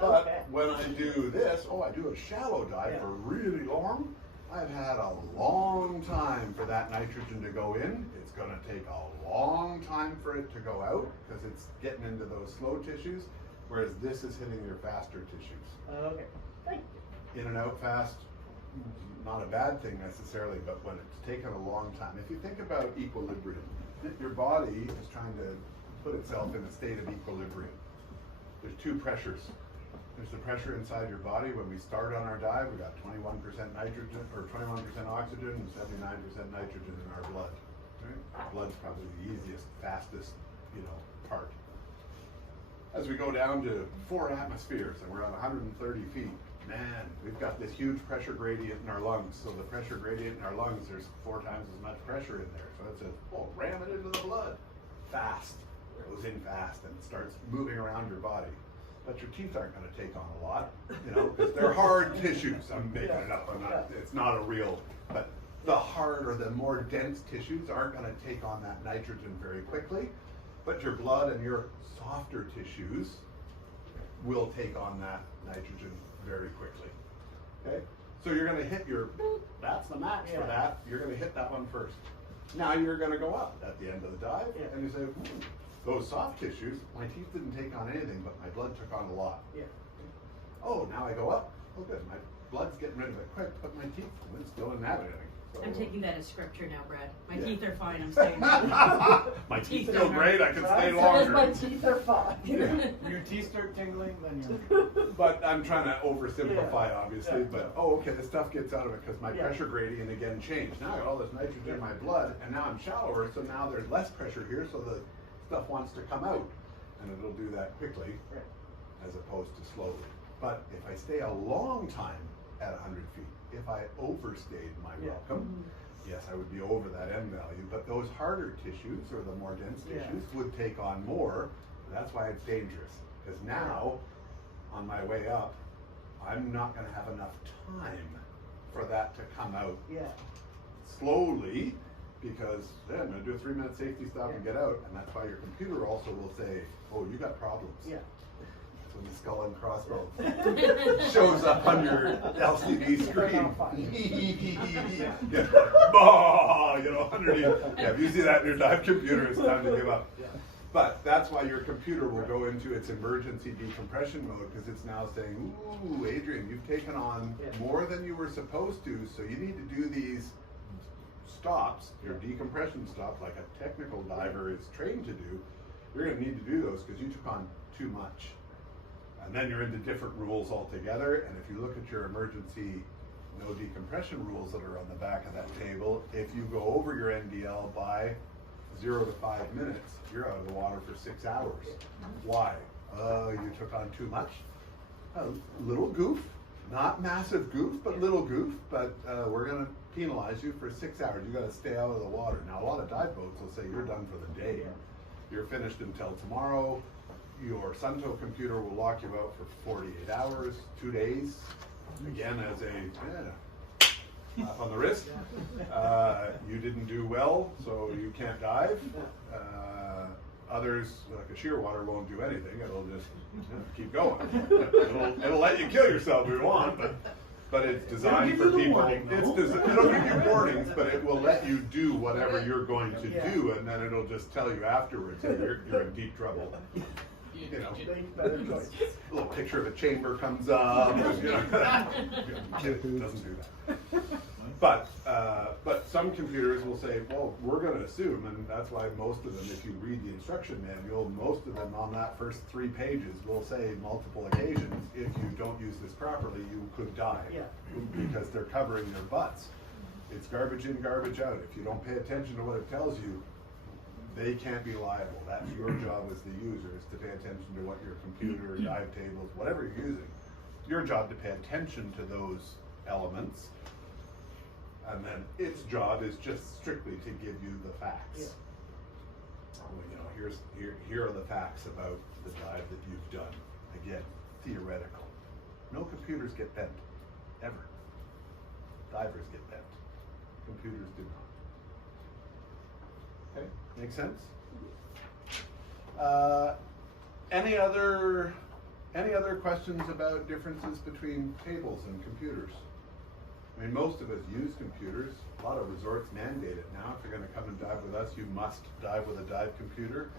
But Okay. when I do this, I do a shallow dive for really long. I've had a long time for that nitrogen to go in. It's going to take a long time for it to go out because it's getting into those slow tissues, whereas this is hitting your faster tissues. Okay. Thank you. In and out fast, not a bad thing necessarily, but when it's taken a long time. If you think about equilibrium, your body is trying to put itself in a state of equilibrium. There's two pressures. There's the pressure inside your body. When we start on our dive, we got 21% nitrogen, or 21% oxygen, and 79% nitrogen in our blood. Right? Blood's probably the easiest, fastest, part. As we go down to 4 atmospheres, and we're at 130 feet, man, we've got this huge pressure gradient in our lungs. So the pressure gradient in our lungs, there's 4 times as much pressure in there. So it's ram it into the blood. Fast. It goes in fast and starts moving around your body. But your teeth aren't going to take on a lot, because they're hard tissues. I'm making it up. It's not a real, but the hard or the more dense tissues aren't going to take on that nitrogen very quickly. But your blood and your softer tissues will take on that nitrogen very quickly. Okay? So you're going to hit that's the max for that. You're going to hit that one first. Now you're going to go up at the end of the dive, and you say, those soft tissues, my teeth didn't take on anything, but my blood took on a lot. Yeah. Oh, now I go up. Oh, good. My blood's getting rid of it quick, but my teeth are still navigating. So, I'm taking that as scripture now, Brad. My Yeah. teeth are fine. I'm staying. my teeth Teeth feel don't great. hurt. I can Right? stay So does longer. my teeth are fine. Your teeth start tingling, then you're. But I'm trying to oversimplify, obviously. Yeah. But okay, the stuff gets out of it because my pressure gradient again changed. Now I got all this nitrogen in my blood, and now I'm shallower, so now there's less pressure here, so the stuff wants to come out, and it'll do that quickly, as opposed to slowly. But if I stay a long time at 100 feet, if I overstayed my welcome, yes, I would be over that M value. But those harder tissues or the more dense tissues would take on more. That's why it's dangerous. Because now, on my way up, I'm not going to have enough time for that to come out slowly, because then I'm going to do a 3-minute safety stop and get out. And that's why your computer also will say, oh, you got problems. That's when the skull and crossbones shows up on your LCD screen. Underneath. Yeah, if you see that in your dive computer, it's time to give up. But that's why your computer will go into its emergency decompression mode, because it's now saying, ooh, Adrian, you've taken on more than you were supposed to, so you need to do these stops, your decompression stops, like a technical diver is trained to do. You're going to need to do those because you took on too much. And then you're into different rules altogether. And if you look at your emergency no decompression rules that are on the back of that table, if you go over your NDL by 0 to 5 minutes, you're out of the water for 6 hours. Why? You took on too much? A little goof, not massive goof, but little goof, but we're going to penalize you for 6 hours. You got to stay out of the water. Now, a lot of dive boats will say you're done for the day. You're finished until tomorrow. Your Suntow computer will lock you out for 48 hours, 2 days. Again, as a slap on the wrist. You didn't do well, so you can't dive. Others, like a shearwater, won't do anything. It'll just keep going. It'll let you kill yourself if you want, but it's designed for people. It'll give you warnings, but it will let you do whatever you're going to do, and then it'll just tell you afterwards that you're in deep trouble. A little picture of a chamber comes up. It doesn't do that. But some computers will say, well, we're going to assume, and that's why most of them, if you read the instruction manual, most of them on that first 3 pages will say multiple occasions, if you don't use this properly, you could die. Because they're covering their butts. It's garbage in, garbage out. If you don't pay attention to what it tells you, they can't be liable. That's your job as the user, is to pay attention to what your computer, dive tables, whatever you're using. Your job to pay attention to those elements. And then its job is just strictly to give you the facts. here are the facts about the dive that you've done. Again, theoretical. No computers get bent, ever. Divers get bent. Computers do not. Okay, make sense? Any other questions about differences between tables and computers? I mean, most of us use computers. A lot of resorts mandate it now. If you're going to come and dive with us, you must dive with a dive computer.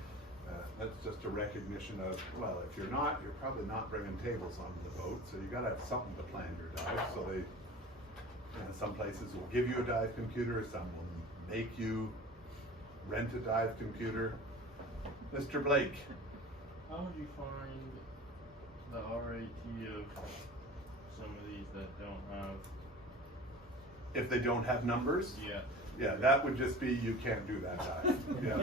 That's just a recognition of, well, if you're not, you're probably not bringing tables onto the boat, so you got to have something to plan your dive. So they, some places will give you a dive computer, some will make you rent a dive computer. Mr. Blake. How would you find the RAT of some of these that don't have? If they don't have numbers? Yeah. Yeah, that would just be, you can't do that dive. Yeah,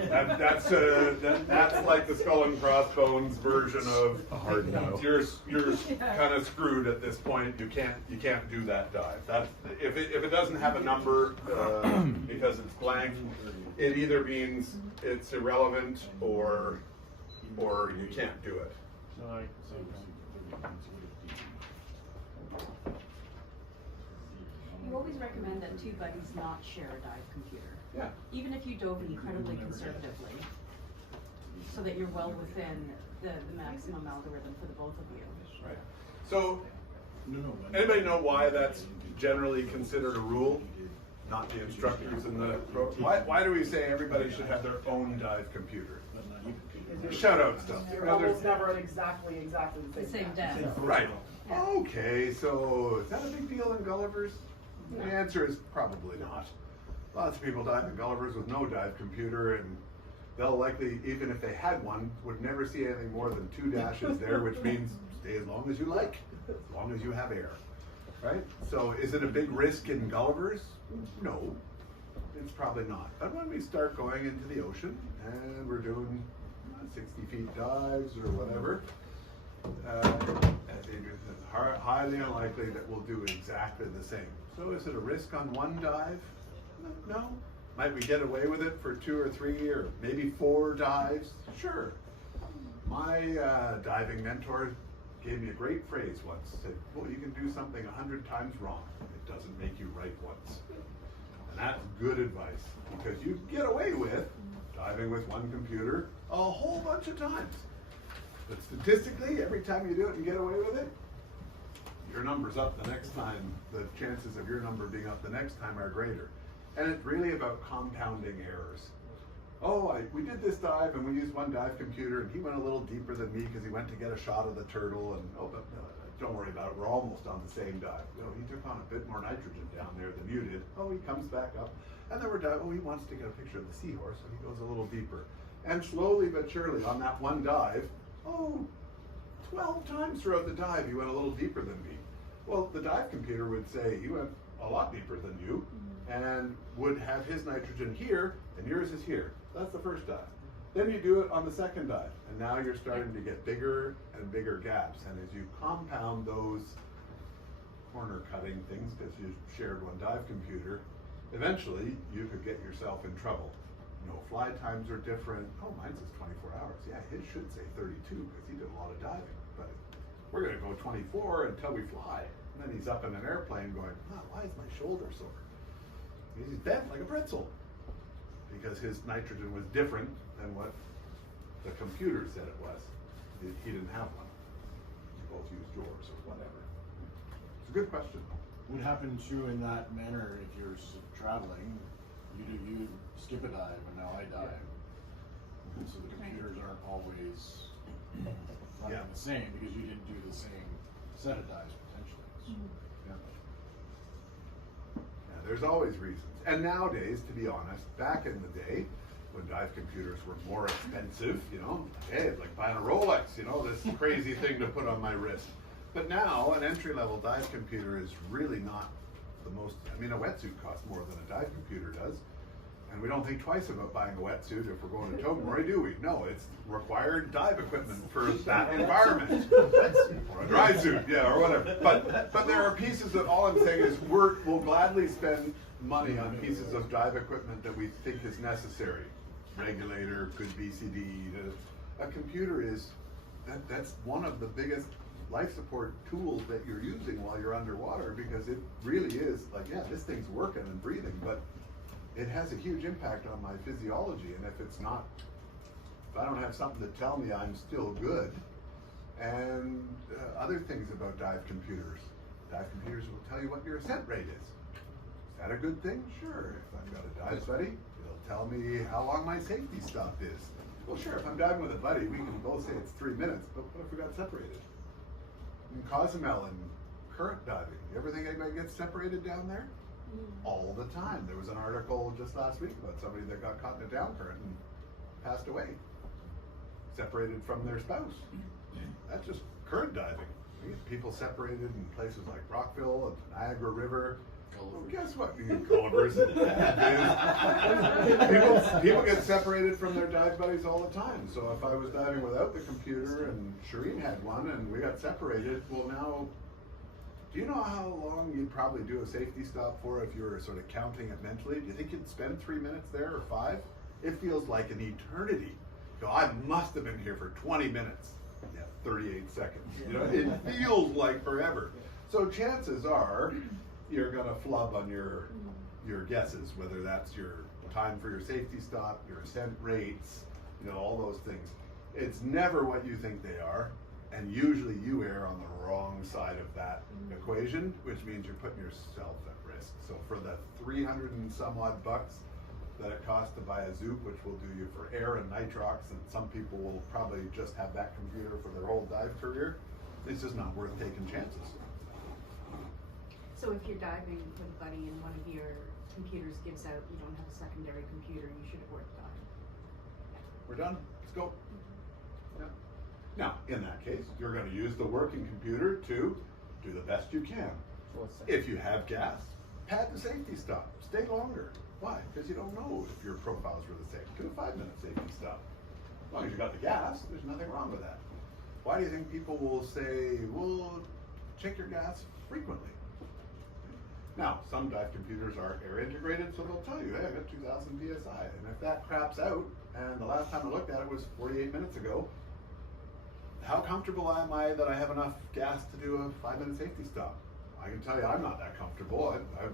that's like the skull and crossbones version of A hard no. You're kind of screwed at this point. You can't do that dive. That's if it doesn't have a number because it's blank, it either means it's irrelevant or you can't do it. So like, You always recommend that two buddies not share a dive computer. Yeah. Even if you dove incredibly conservatively, so that you're well within the maximum algorithm for the both of you. Right. So, anybody know why that's generally considered a rule? Not the instructors in the program. Why do we say everybody should have their own dive computer? Shout out stuff. You're almost never at exactly The the same depth. Right. Okay, so is that a big deal in Gulliver's? The answer is probably not. Lots of people dive in Gulliver's with no dive computer, and they'll likely, even if they had one, would never see anything more than 2 dashes there, which means stay as long as you like, as long as you have air. Right? So is it a big risk in Gulliver's? No, it's probably not. But when we start going into the ocean and we're doing 60 feet dives or whatever, it's highly unlikely that we'll do exactly the same. So is it a risk on one dive? No. Might we get away with it for 2 or 3 or maybe 4 dives? Sure. My diving mentor gave me a great phrase once. Said, well, you can do something 100 times wrong. It doesn't make you right once. And that's good advice, because you get away with diving with one computer a whole bunch of times. But statistically, every time you do it and get away with it, your number's up the next time. The chances of your number being up the next time are greater. And it's really about compounding errors. Oh, we did this dive and we used one dive computer and he went a little deeper than me because he went to get a shot of the turtle, and but don't worry about it, we're almost on the same dive. He took on a bit more nitrogen down there than you did. Oh, he comes back up. And then we're done. Oh, he wants to get a picture of the seahorse, so he goes a little deeper. And slowly but surely on that one dive, 12 times throughout the dive he went a little deeper than me. Well, the dive computer would say he went a lot deeper than you, and would have his nitrogen here and yours is here. That's the first dive. Then you do it on the second dive, and now you're starting to get bigger and bigger gaps. And as you compound those corner cutting things, because you shared one dive computer, eventually you could get yourself in trouble. Fly times are different. Oh, mine says 24 hours. Yeah, his should say 32 because he did a lot of diving. But we're going to go 24 until we fly. And then he's up in an airplane going, why is my shoulder sore? He's bent like a pretzel because his nitrogen was different than what the computer said it was. He didn't have one. You both used yours or whatever. It's a good question. Would happen too in that manner if you're traveling. You skip a dive and now I dive. And so the computers aren't always running the same because you didn't do the same set of dives potentially. So. Yeah, there's always reasons. And nowadays, to be honest, back in the day, when dive computers were more expensive, hey, it's like buying a Rolex, this crazy thing to put on my wrist. But now, an entry-level dive computer is really not the most, a wetsuit costs more than a dive computer does. And we don't think twice about buying a wetsuit if we're going to Tobermory, do we? No, it's required dive equipment for that environment. Or a dry suit, or whatever. But there are pieces that all I'm saying is we'll gladly spend money on pieces of dive equipment that we think is necessary. regulator, good BCD. A computer is, that's one of the biggest life support tools that you're using while you're underwater, because it really is like, yeah, this thing's working and breathing, but it has a huge impact on my physiology. And if it's not, if I don't have something to tell me I'm still good, and other things about dive computers will tell you what your ascent rate is. Is that a good thing? Sure. If I've got a dive buddy, it'll tell me how long my safety stop is. Well, sure, if I'm diving with a buddy, we can both say it's 3 minutes, but what if we got separated? In Cozumel and current diving, you ever think anybody gets separated down there? All the time. There was an article just last week about somebody that got caught in a down current and passed away, separated from their spouse. That's just current diving. We get people separated in places like Rockville and Niagara River. Well, guess what? People get separated from their dive buddies all the time. So if I was diving without the computer and Shireen had one and we got separated, well now, do you know how long you'd probably do a safety stop for if you were sort of counting it mentally? Do you think you'd spend 3 minutes there or 5? It feels like an eternity. You go, I must have been here for 20 minutes. Yeah, 38 seconds. You know, it feels like forever. So chances are you're gonna flub on your guesses, whether that's your time for your safety stop, your ascent rates, you know, all those things. It's never what you think they are, and usually you err on the wrong side of that equation, which means you're putting yourself at risk. So for the 300 and some odd bucks that it costs to buy a Zoop, which will do you for air and nitrox, and some people will probably just have that computer for their whole dive career, it's just not worth taking chances. So if you're diving with a buddy and one of your computers gives out, you don't have a secondary computer, you should abort the dive. We're done, let's go. Yeah. Now, in that case, you're gonna use the working computer to do the best you can. If you have gas, pad the safety stop, stay longer. Why? Because you don't know if your profiles were the same. Do a 5-minute safety stop. As long as you got the gas, there's nothing wrong with that. Why do you think people will say, well, check your gas frequently? Now, some dive computers are air integrated, so they'll tell you, hey, I got 2000 PSI. And if that craps out, and the last time I looked at it was 48 minutes ago, how comfortable am I that I have enough gas to do a 5-minute safety stop? I can tell you I'm not that comfortable. I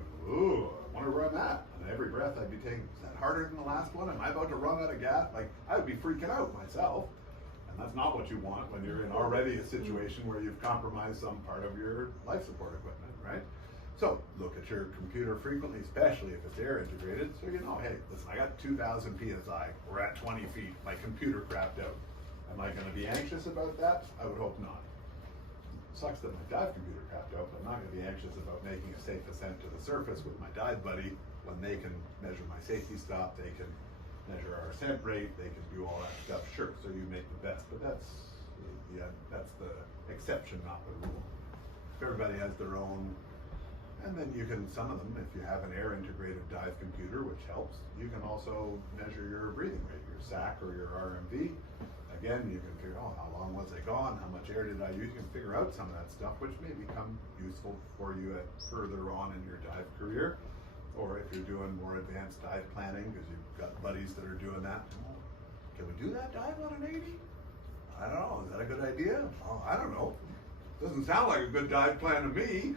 wonder where I'm at. And every breath I'd be taking, is that harder than the last one? Am I about to run out of gas? Like, I would be freaking out myself. And that's not what you want when you're in already a situation where you've compromised some part of your life support equipment, right? So look at your computer frequently, especially if it's air integrated, so you know, hey, listen, I got 2000 PSI, we're at 20 feet, my computer crapped out. Am I gonna be anxious about that? I would hope not. Sucks that my dive computer crapped out, but I'm not gonna be anxious about making a safe ascent to the surface with my dive buddy when they can measure my safety stop, they can measure our ascent rate, they can do all that stuff. Sure, so you make the best, but that's the exception, not the rule. Everybody has their own. And then you can, some of them, if you have an air integrated dive computer, which helps, you can also measure your breathing rate, your SAC or your RMV. Again, you can figure out, how long was I gone? How much air did I use? You can figure out some of that stuff, which may become useful for you at further on in your dive career. Or if you're doing more advanced dive planning, because you've got buddies that are doing that. Oh, can we do that dive on an 80? I don't know, is that a good idea? Oh, I don't know. Doesn't sound like a good dive plan to me.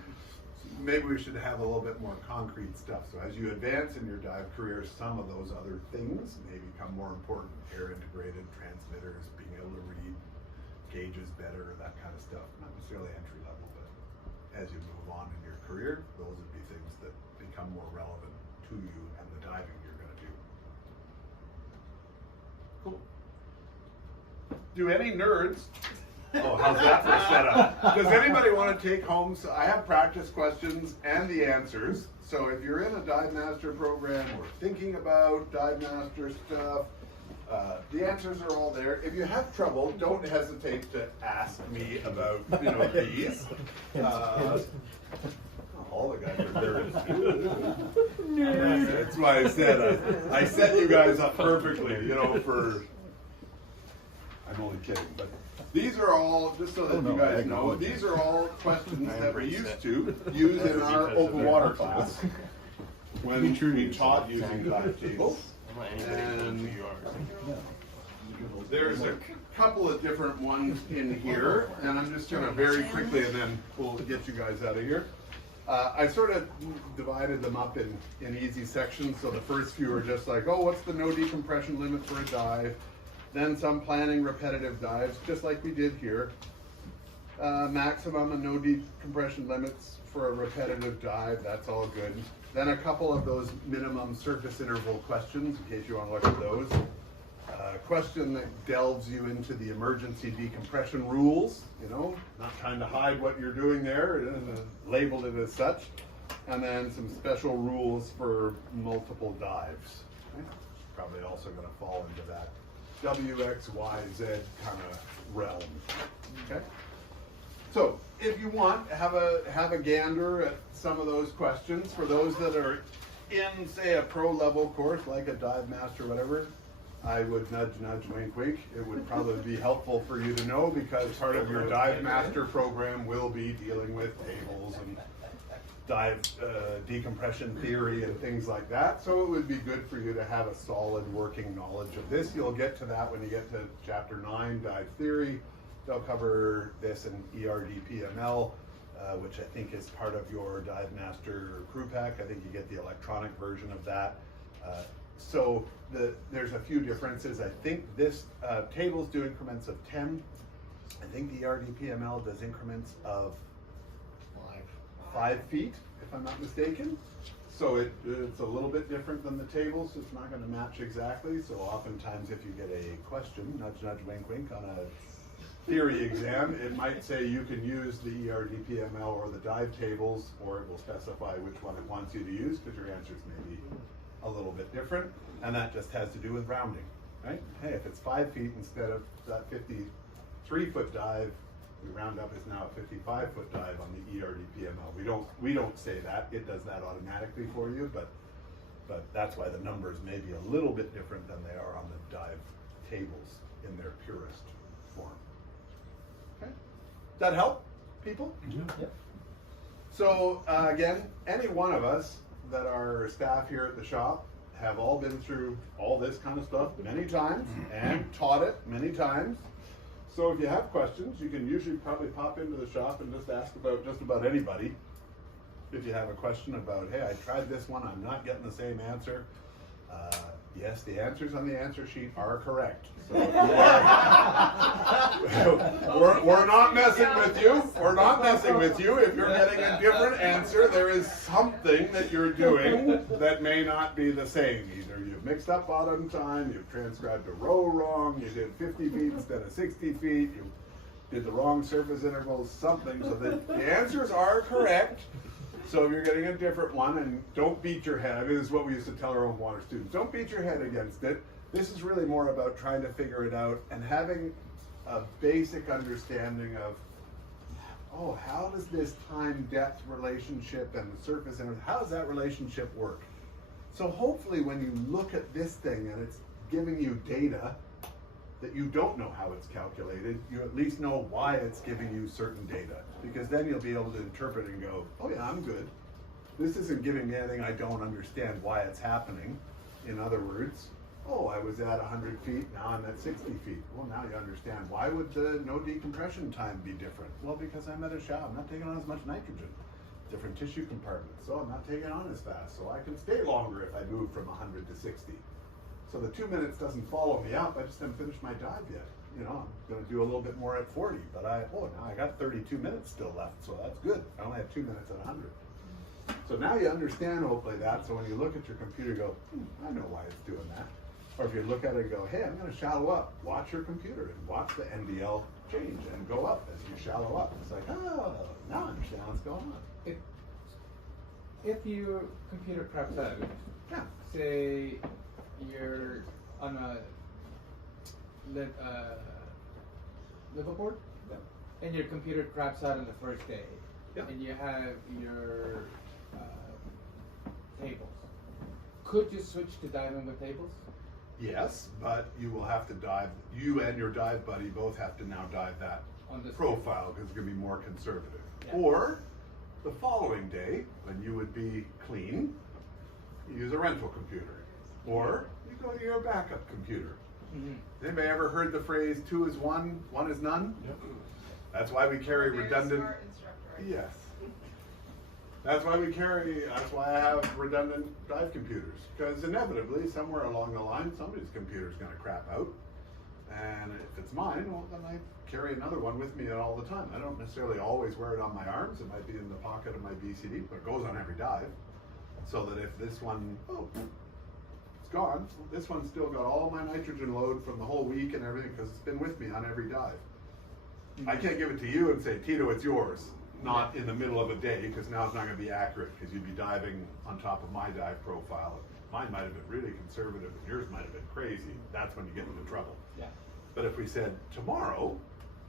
Maybe we should have a little bit more concrete stuff. So as you advance in your dive career, some of those other things may become more important. Air integrated, transmitters, being able to read gauges better, that kind of stuff. Not necessarily entry level, but as you move on in your career, those would be things that become more relevant to you and the diving you're gonna do. Cool. Do any nerds Oh, how's that for a setup? Does anybody want to take home? So I have practice questions and the answers. So if you're in a Dive Master program or thinking about Dive Master stuff, the answers are all there. If you have trouble, don't hesitate to ask me about, these. All the guys are nerds. That's why I said I set you guys up perfectly, for. I'm only kidding, but these are all, just so that you guys know, these are all questions that we used to use in our open water class when we taught using dive tables. And there's a couple of different ones in here, and I'm just gonna very quickly, and then we'll get you guys out of here. I sort of divided them up in easy sections, so the first few are just like, oh, what's the no decompression limit for a dive? Then some planning repetitive dives, just like we did here. Maximum and no decompression limits for a repetitive dive, that's all good. Then a couple of those minimum surface interval questions, in case you want to look at those. Question that delves you into the emergency decompression rules, you know, not trying to hide what you're doing there, and labeled it as such. And then some special rules for multiple dives. Okay? Probably also going to fall into that W, X, Y, Z kind of realm. Okay? So, if you want, have a gander at some of those questions. For those that are in, say, a pro level course, like a dive master or whatever, I would nudge, wink, wink. It would probably be helpful for you to know, because part of your dive master program will be dealing with tables and dive decompression theory and things like that. So it would be good for you to have a solid working knowledge of this. You'll get to that when you get to chapter 9, dive theory. They'll cover this in ERDPML, which I think is part of your dive master crew pack. I think you get the electronic version of that. So there's a few differences. I think this tables do increments of 10. I think the ERDPML does increments of 5 feet, if I'm not mistaken. So it's a little bit different than the tables. It's not going to match exactly. So oftentimes if you get a question, nudge, wink, wink, on a theory exam, it might say you can use the ERDPML or the dive tables, or it will specify which one it wants you to use, because your answers may be a little bit different, and that just has to do with rounding, right? Hey, if it's 5 feet instead of that 53-foot dive, we round up is now a 55-foot dive on the ERDPML. We don't say that; it does that automatically for you, but that's why the numbers may be a little bit different than they are on the dive tables in their purest form. Okay, does that help people? Mm-hmm. Yep. So again, any one of us that are staff here at the shop have all been through all this kind of stuff many times and taught it many times. So if you have questions, you can usually probably pop into the shop and just ask about just about anybody. If you have a question about, hey, I tried this one, I'm not getting the same answer. Yes, the answers on the answer sheet are correct. So we're not messing with you. We're not messing with you. If you're getting a different answer, there is something that you're doing that may not be the same. Either you've mixed up bottom time, you've transcribed a row wrong, you did 50 feet instead of 60 feet, you did the wrong surface intervals, something, so that the answers are correct. So if you're getting a different one, and don't beat your head, this is what we used to tell our own water students, don't beat your head against it. This is really more about trying to figure it out and having a basic understanding of, oh, how does this time-depth relationship and the surface interval, how does that relationship work? So hopefully when you look at this thing and it's giving you data that you don't know how it's calculated, you at least know why it's giving you certain data, because then you'll be able to interpret and go, oh yeah, I'm good. This isn't giving me anything I don't understand why it's happening. In other words, oh, I was at 100 feet, now I'm at 60 feet. Well, now you understand. Why would the no decompression time be different? Well, because I'm at a shop, I'm not taking on as much nitrogen. Different tissue compartments, so I'm not taking on as fast, so I can stay longer if I move from 100 to 60. So the 2 minutes doesn't follow me up. I just haven't finished my dive yet. You know, I'm going to do a little bit more at 40, but now I got 32 minutes still left, so that's good. I only have 2 minutes at 100. So now you understand hopefully that. So when you look at your computer, you go, I know why it's doing that. Or if you look at it and go, hey, I'm going to shallow up. Watch your computer and watch the NDL change and go up as you shallow up. It's like, oh, now I understand what's going on. If your computer craps out, Yeah. say you're on a liveaboard, and your computer craps out on the first day, and you have your tables. Could you switch to diving with tables? Yes, but you will have to dive, you and your dive buddy both have to now dive that On this profile because it's going to be more conservative. Yeah. Or the following day, when you would be clean, you use a rental computer. Or you go to your backup computer. Mm-hmm. Anybody ever heard the phrase 2 is 1, 1 is none? Yep. That's why we carry Very redundant. smart instructor, I Yes. That's why I have redundant drive computers. Because inevitably, somewhere along the line, somebody's computer's going to crap out. And if it's mine, well, then I carry another one with me all the time. I don't necessarily always wear it on my arms. It might be in the pocket of my BCD, but it goes on every dive. So that if this one, it's gone, this one's still got all my nitrogen load from the whole week and everything because it's been with me on every dive. I can't give it to you and say, Tito, it's yours. Not in the middle of a day, because now it's not going to be accurate, because you'd be diving on top of my dive profile. Mine might have been really conservative, and yours might have been crazy. That's when you get into trouble. Yeah. But if we said, tomorrow,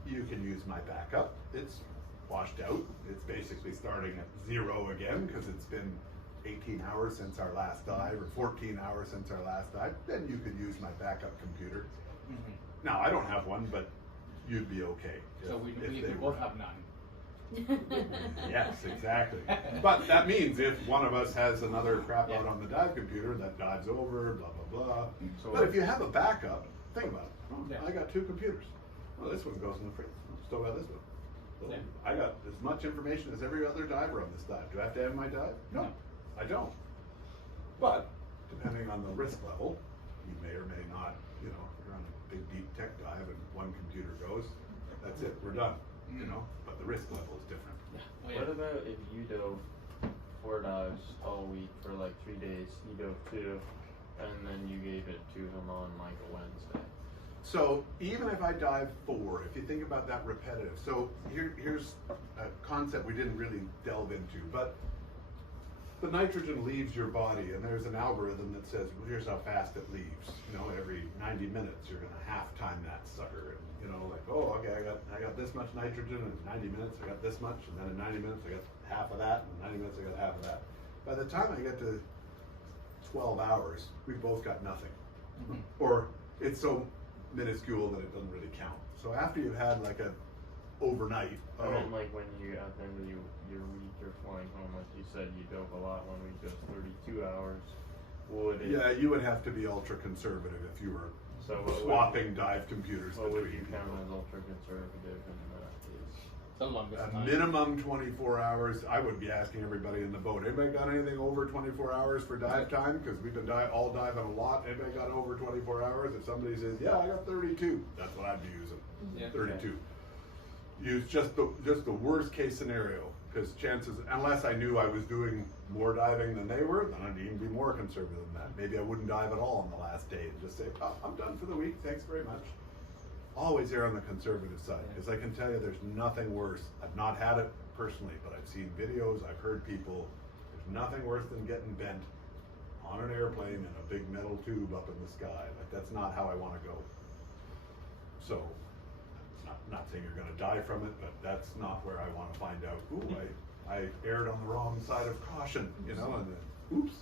you can use my backup, it's washed out. It's basically starting at 0 again, because it's been 18 hours since our last dive, or 14 hours since our last dive. Then you could use my backup computer. Mm-hmm. Now, I don't have one, but you'd be okay. So if we they both were. have none. Yes, exactly. But that means if one of us has another crap out on the dive computer, that dives over, blah, blah, blah. So But if you have a backup, think about it. Oh, Yeah. I got 2 computers. Well, this one goes in the fridge. Still got this one. So Yeah. I got as much information as every other diver on this dive. Do I have to have my dive? No, I don't. But depending on the risk level, you may or may not, if you're on a big deep tech dive and one computer goes, that's it, we're done, but the risk level is different. Yeah. Oh, yeah. What about if you dove 4 dives all week for like 3 days, he dove 2, and then you gave it to him on like a Wednesday? So even if I dive 4, if you think about that repetitive, so here's a concept we didn't really delve into, but the nitrogen leaves your body, and there's an algorithm that says, well, here's how fast it leaves. Every 90 minutes you're gonna half time that sucker, and okay, I got this much nitrogen, and in 90 minutes I got this much, and then in 90 minutes I got half of that, and in 90 minutes I got half of that. By the time I get to 12 hours, we've both got nothing, or it's so minuscule that it doesn't really count. So after you've had like a overnight, I mean, like when you at the end of your week you're flying home, like you said, you dove a lot. 1 week goes 32 hours. Would it? yeah, you would have to be ultra conservative if you were So what swapping dive computers What would between you count people. as ultra conservative in that case? The longest A time. minimum 24 hours. I would be asking everybody in the boat. Anybody got anything over 24 hours for dive time? Because we've been all diving a lot. Anybody got over 24 hours? If somebody says, yeah, I got 32, that's what I'd be using. Yeah. 32. Use just the worst case scenario, because chances, unless I knew I was doing more diving than they were, then I'd even be more conservative than that. Maybe I wouldn't dive at all on the last day and just say, oh, I'm done for the week, thanks very much. Always err on the conservative side, because I can tell you there's nothing worse. I've not had it personally, but I've seen videos, I've heard people, there's nothing worse than getting bent on an airplane in a big metal tube up in the sky. Like, that's not how I want to go. So, not saying you're going to die from it, but that's not where I want to find out, ooh, I erred on the wrong side of caution, and then, oops,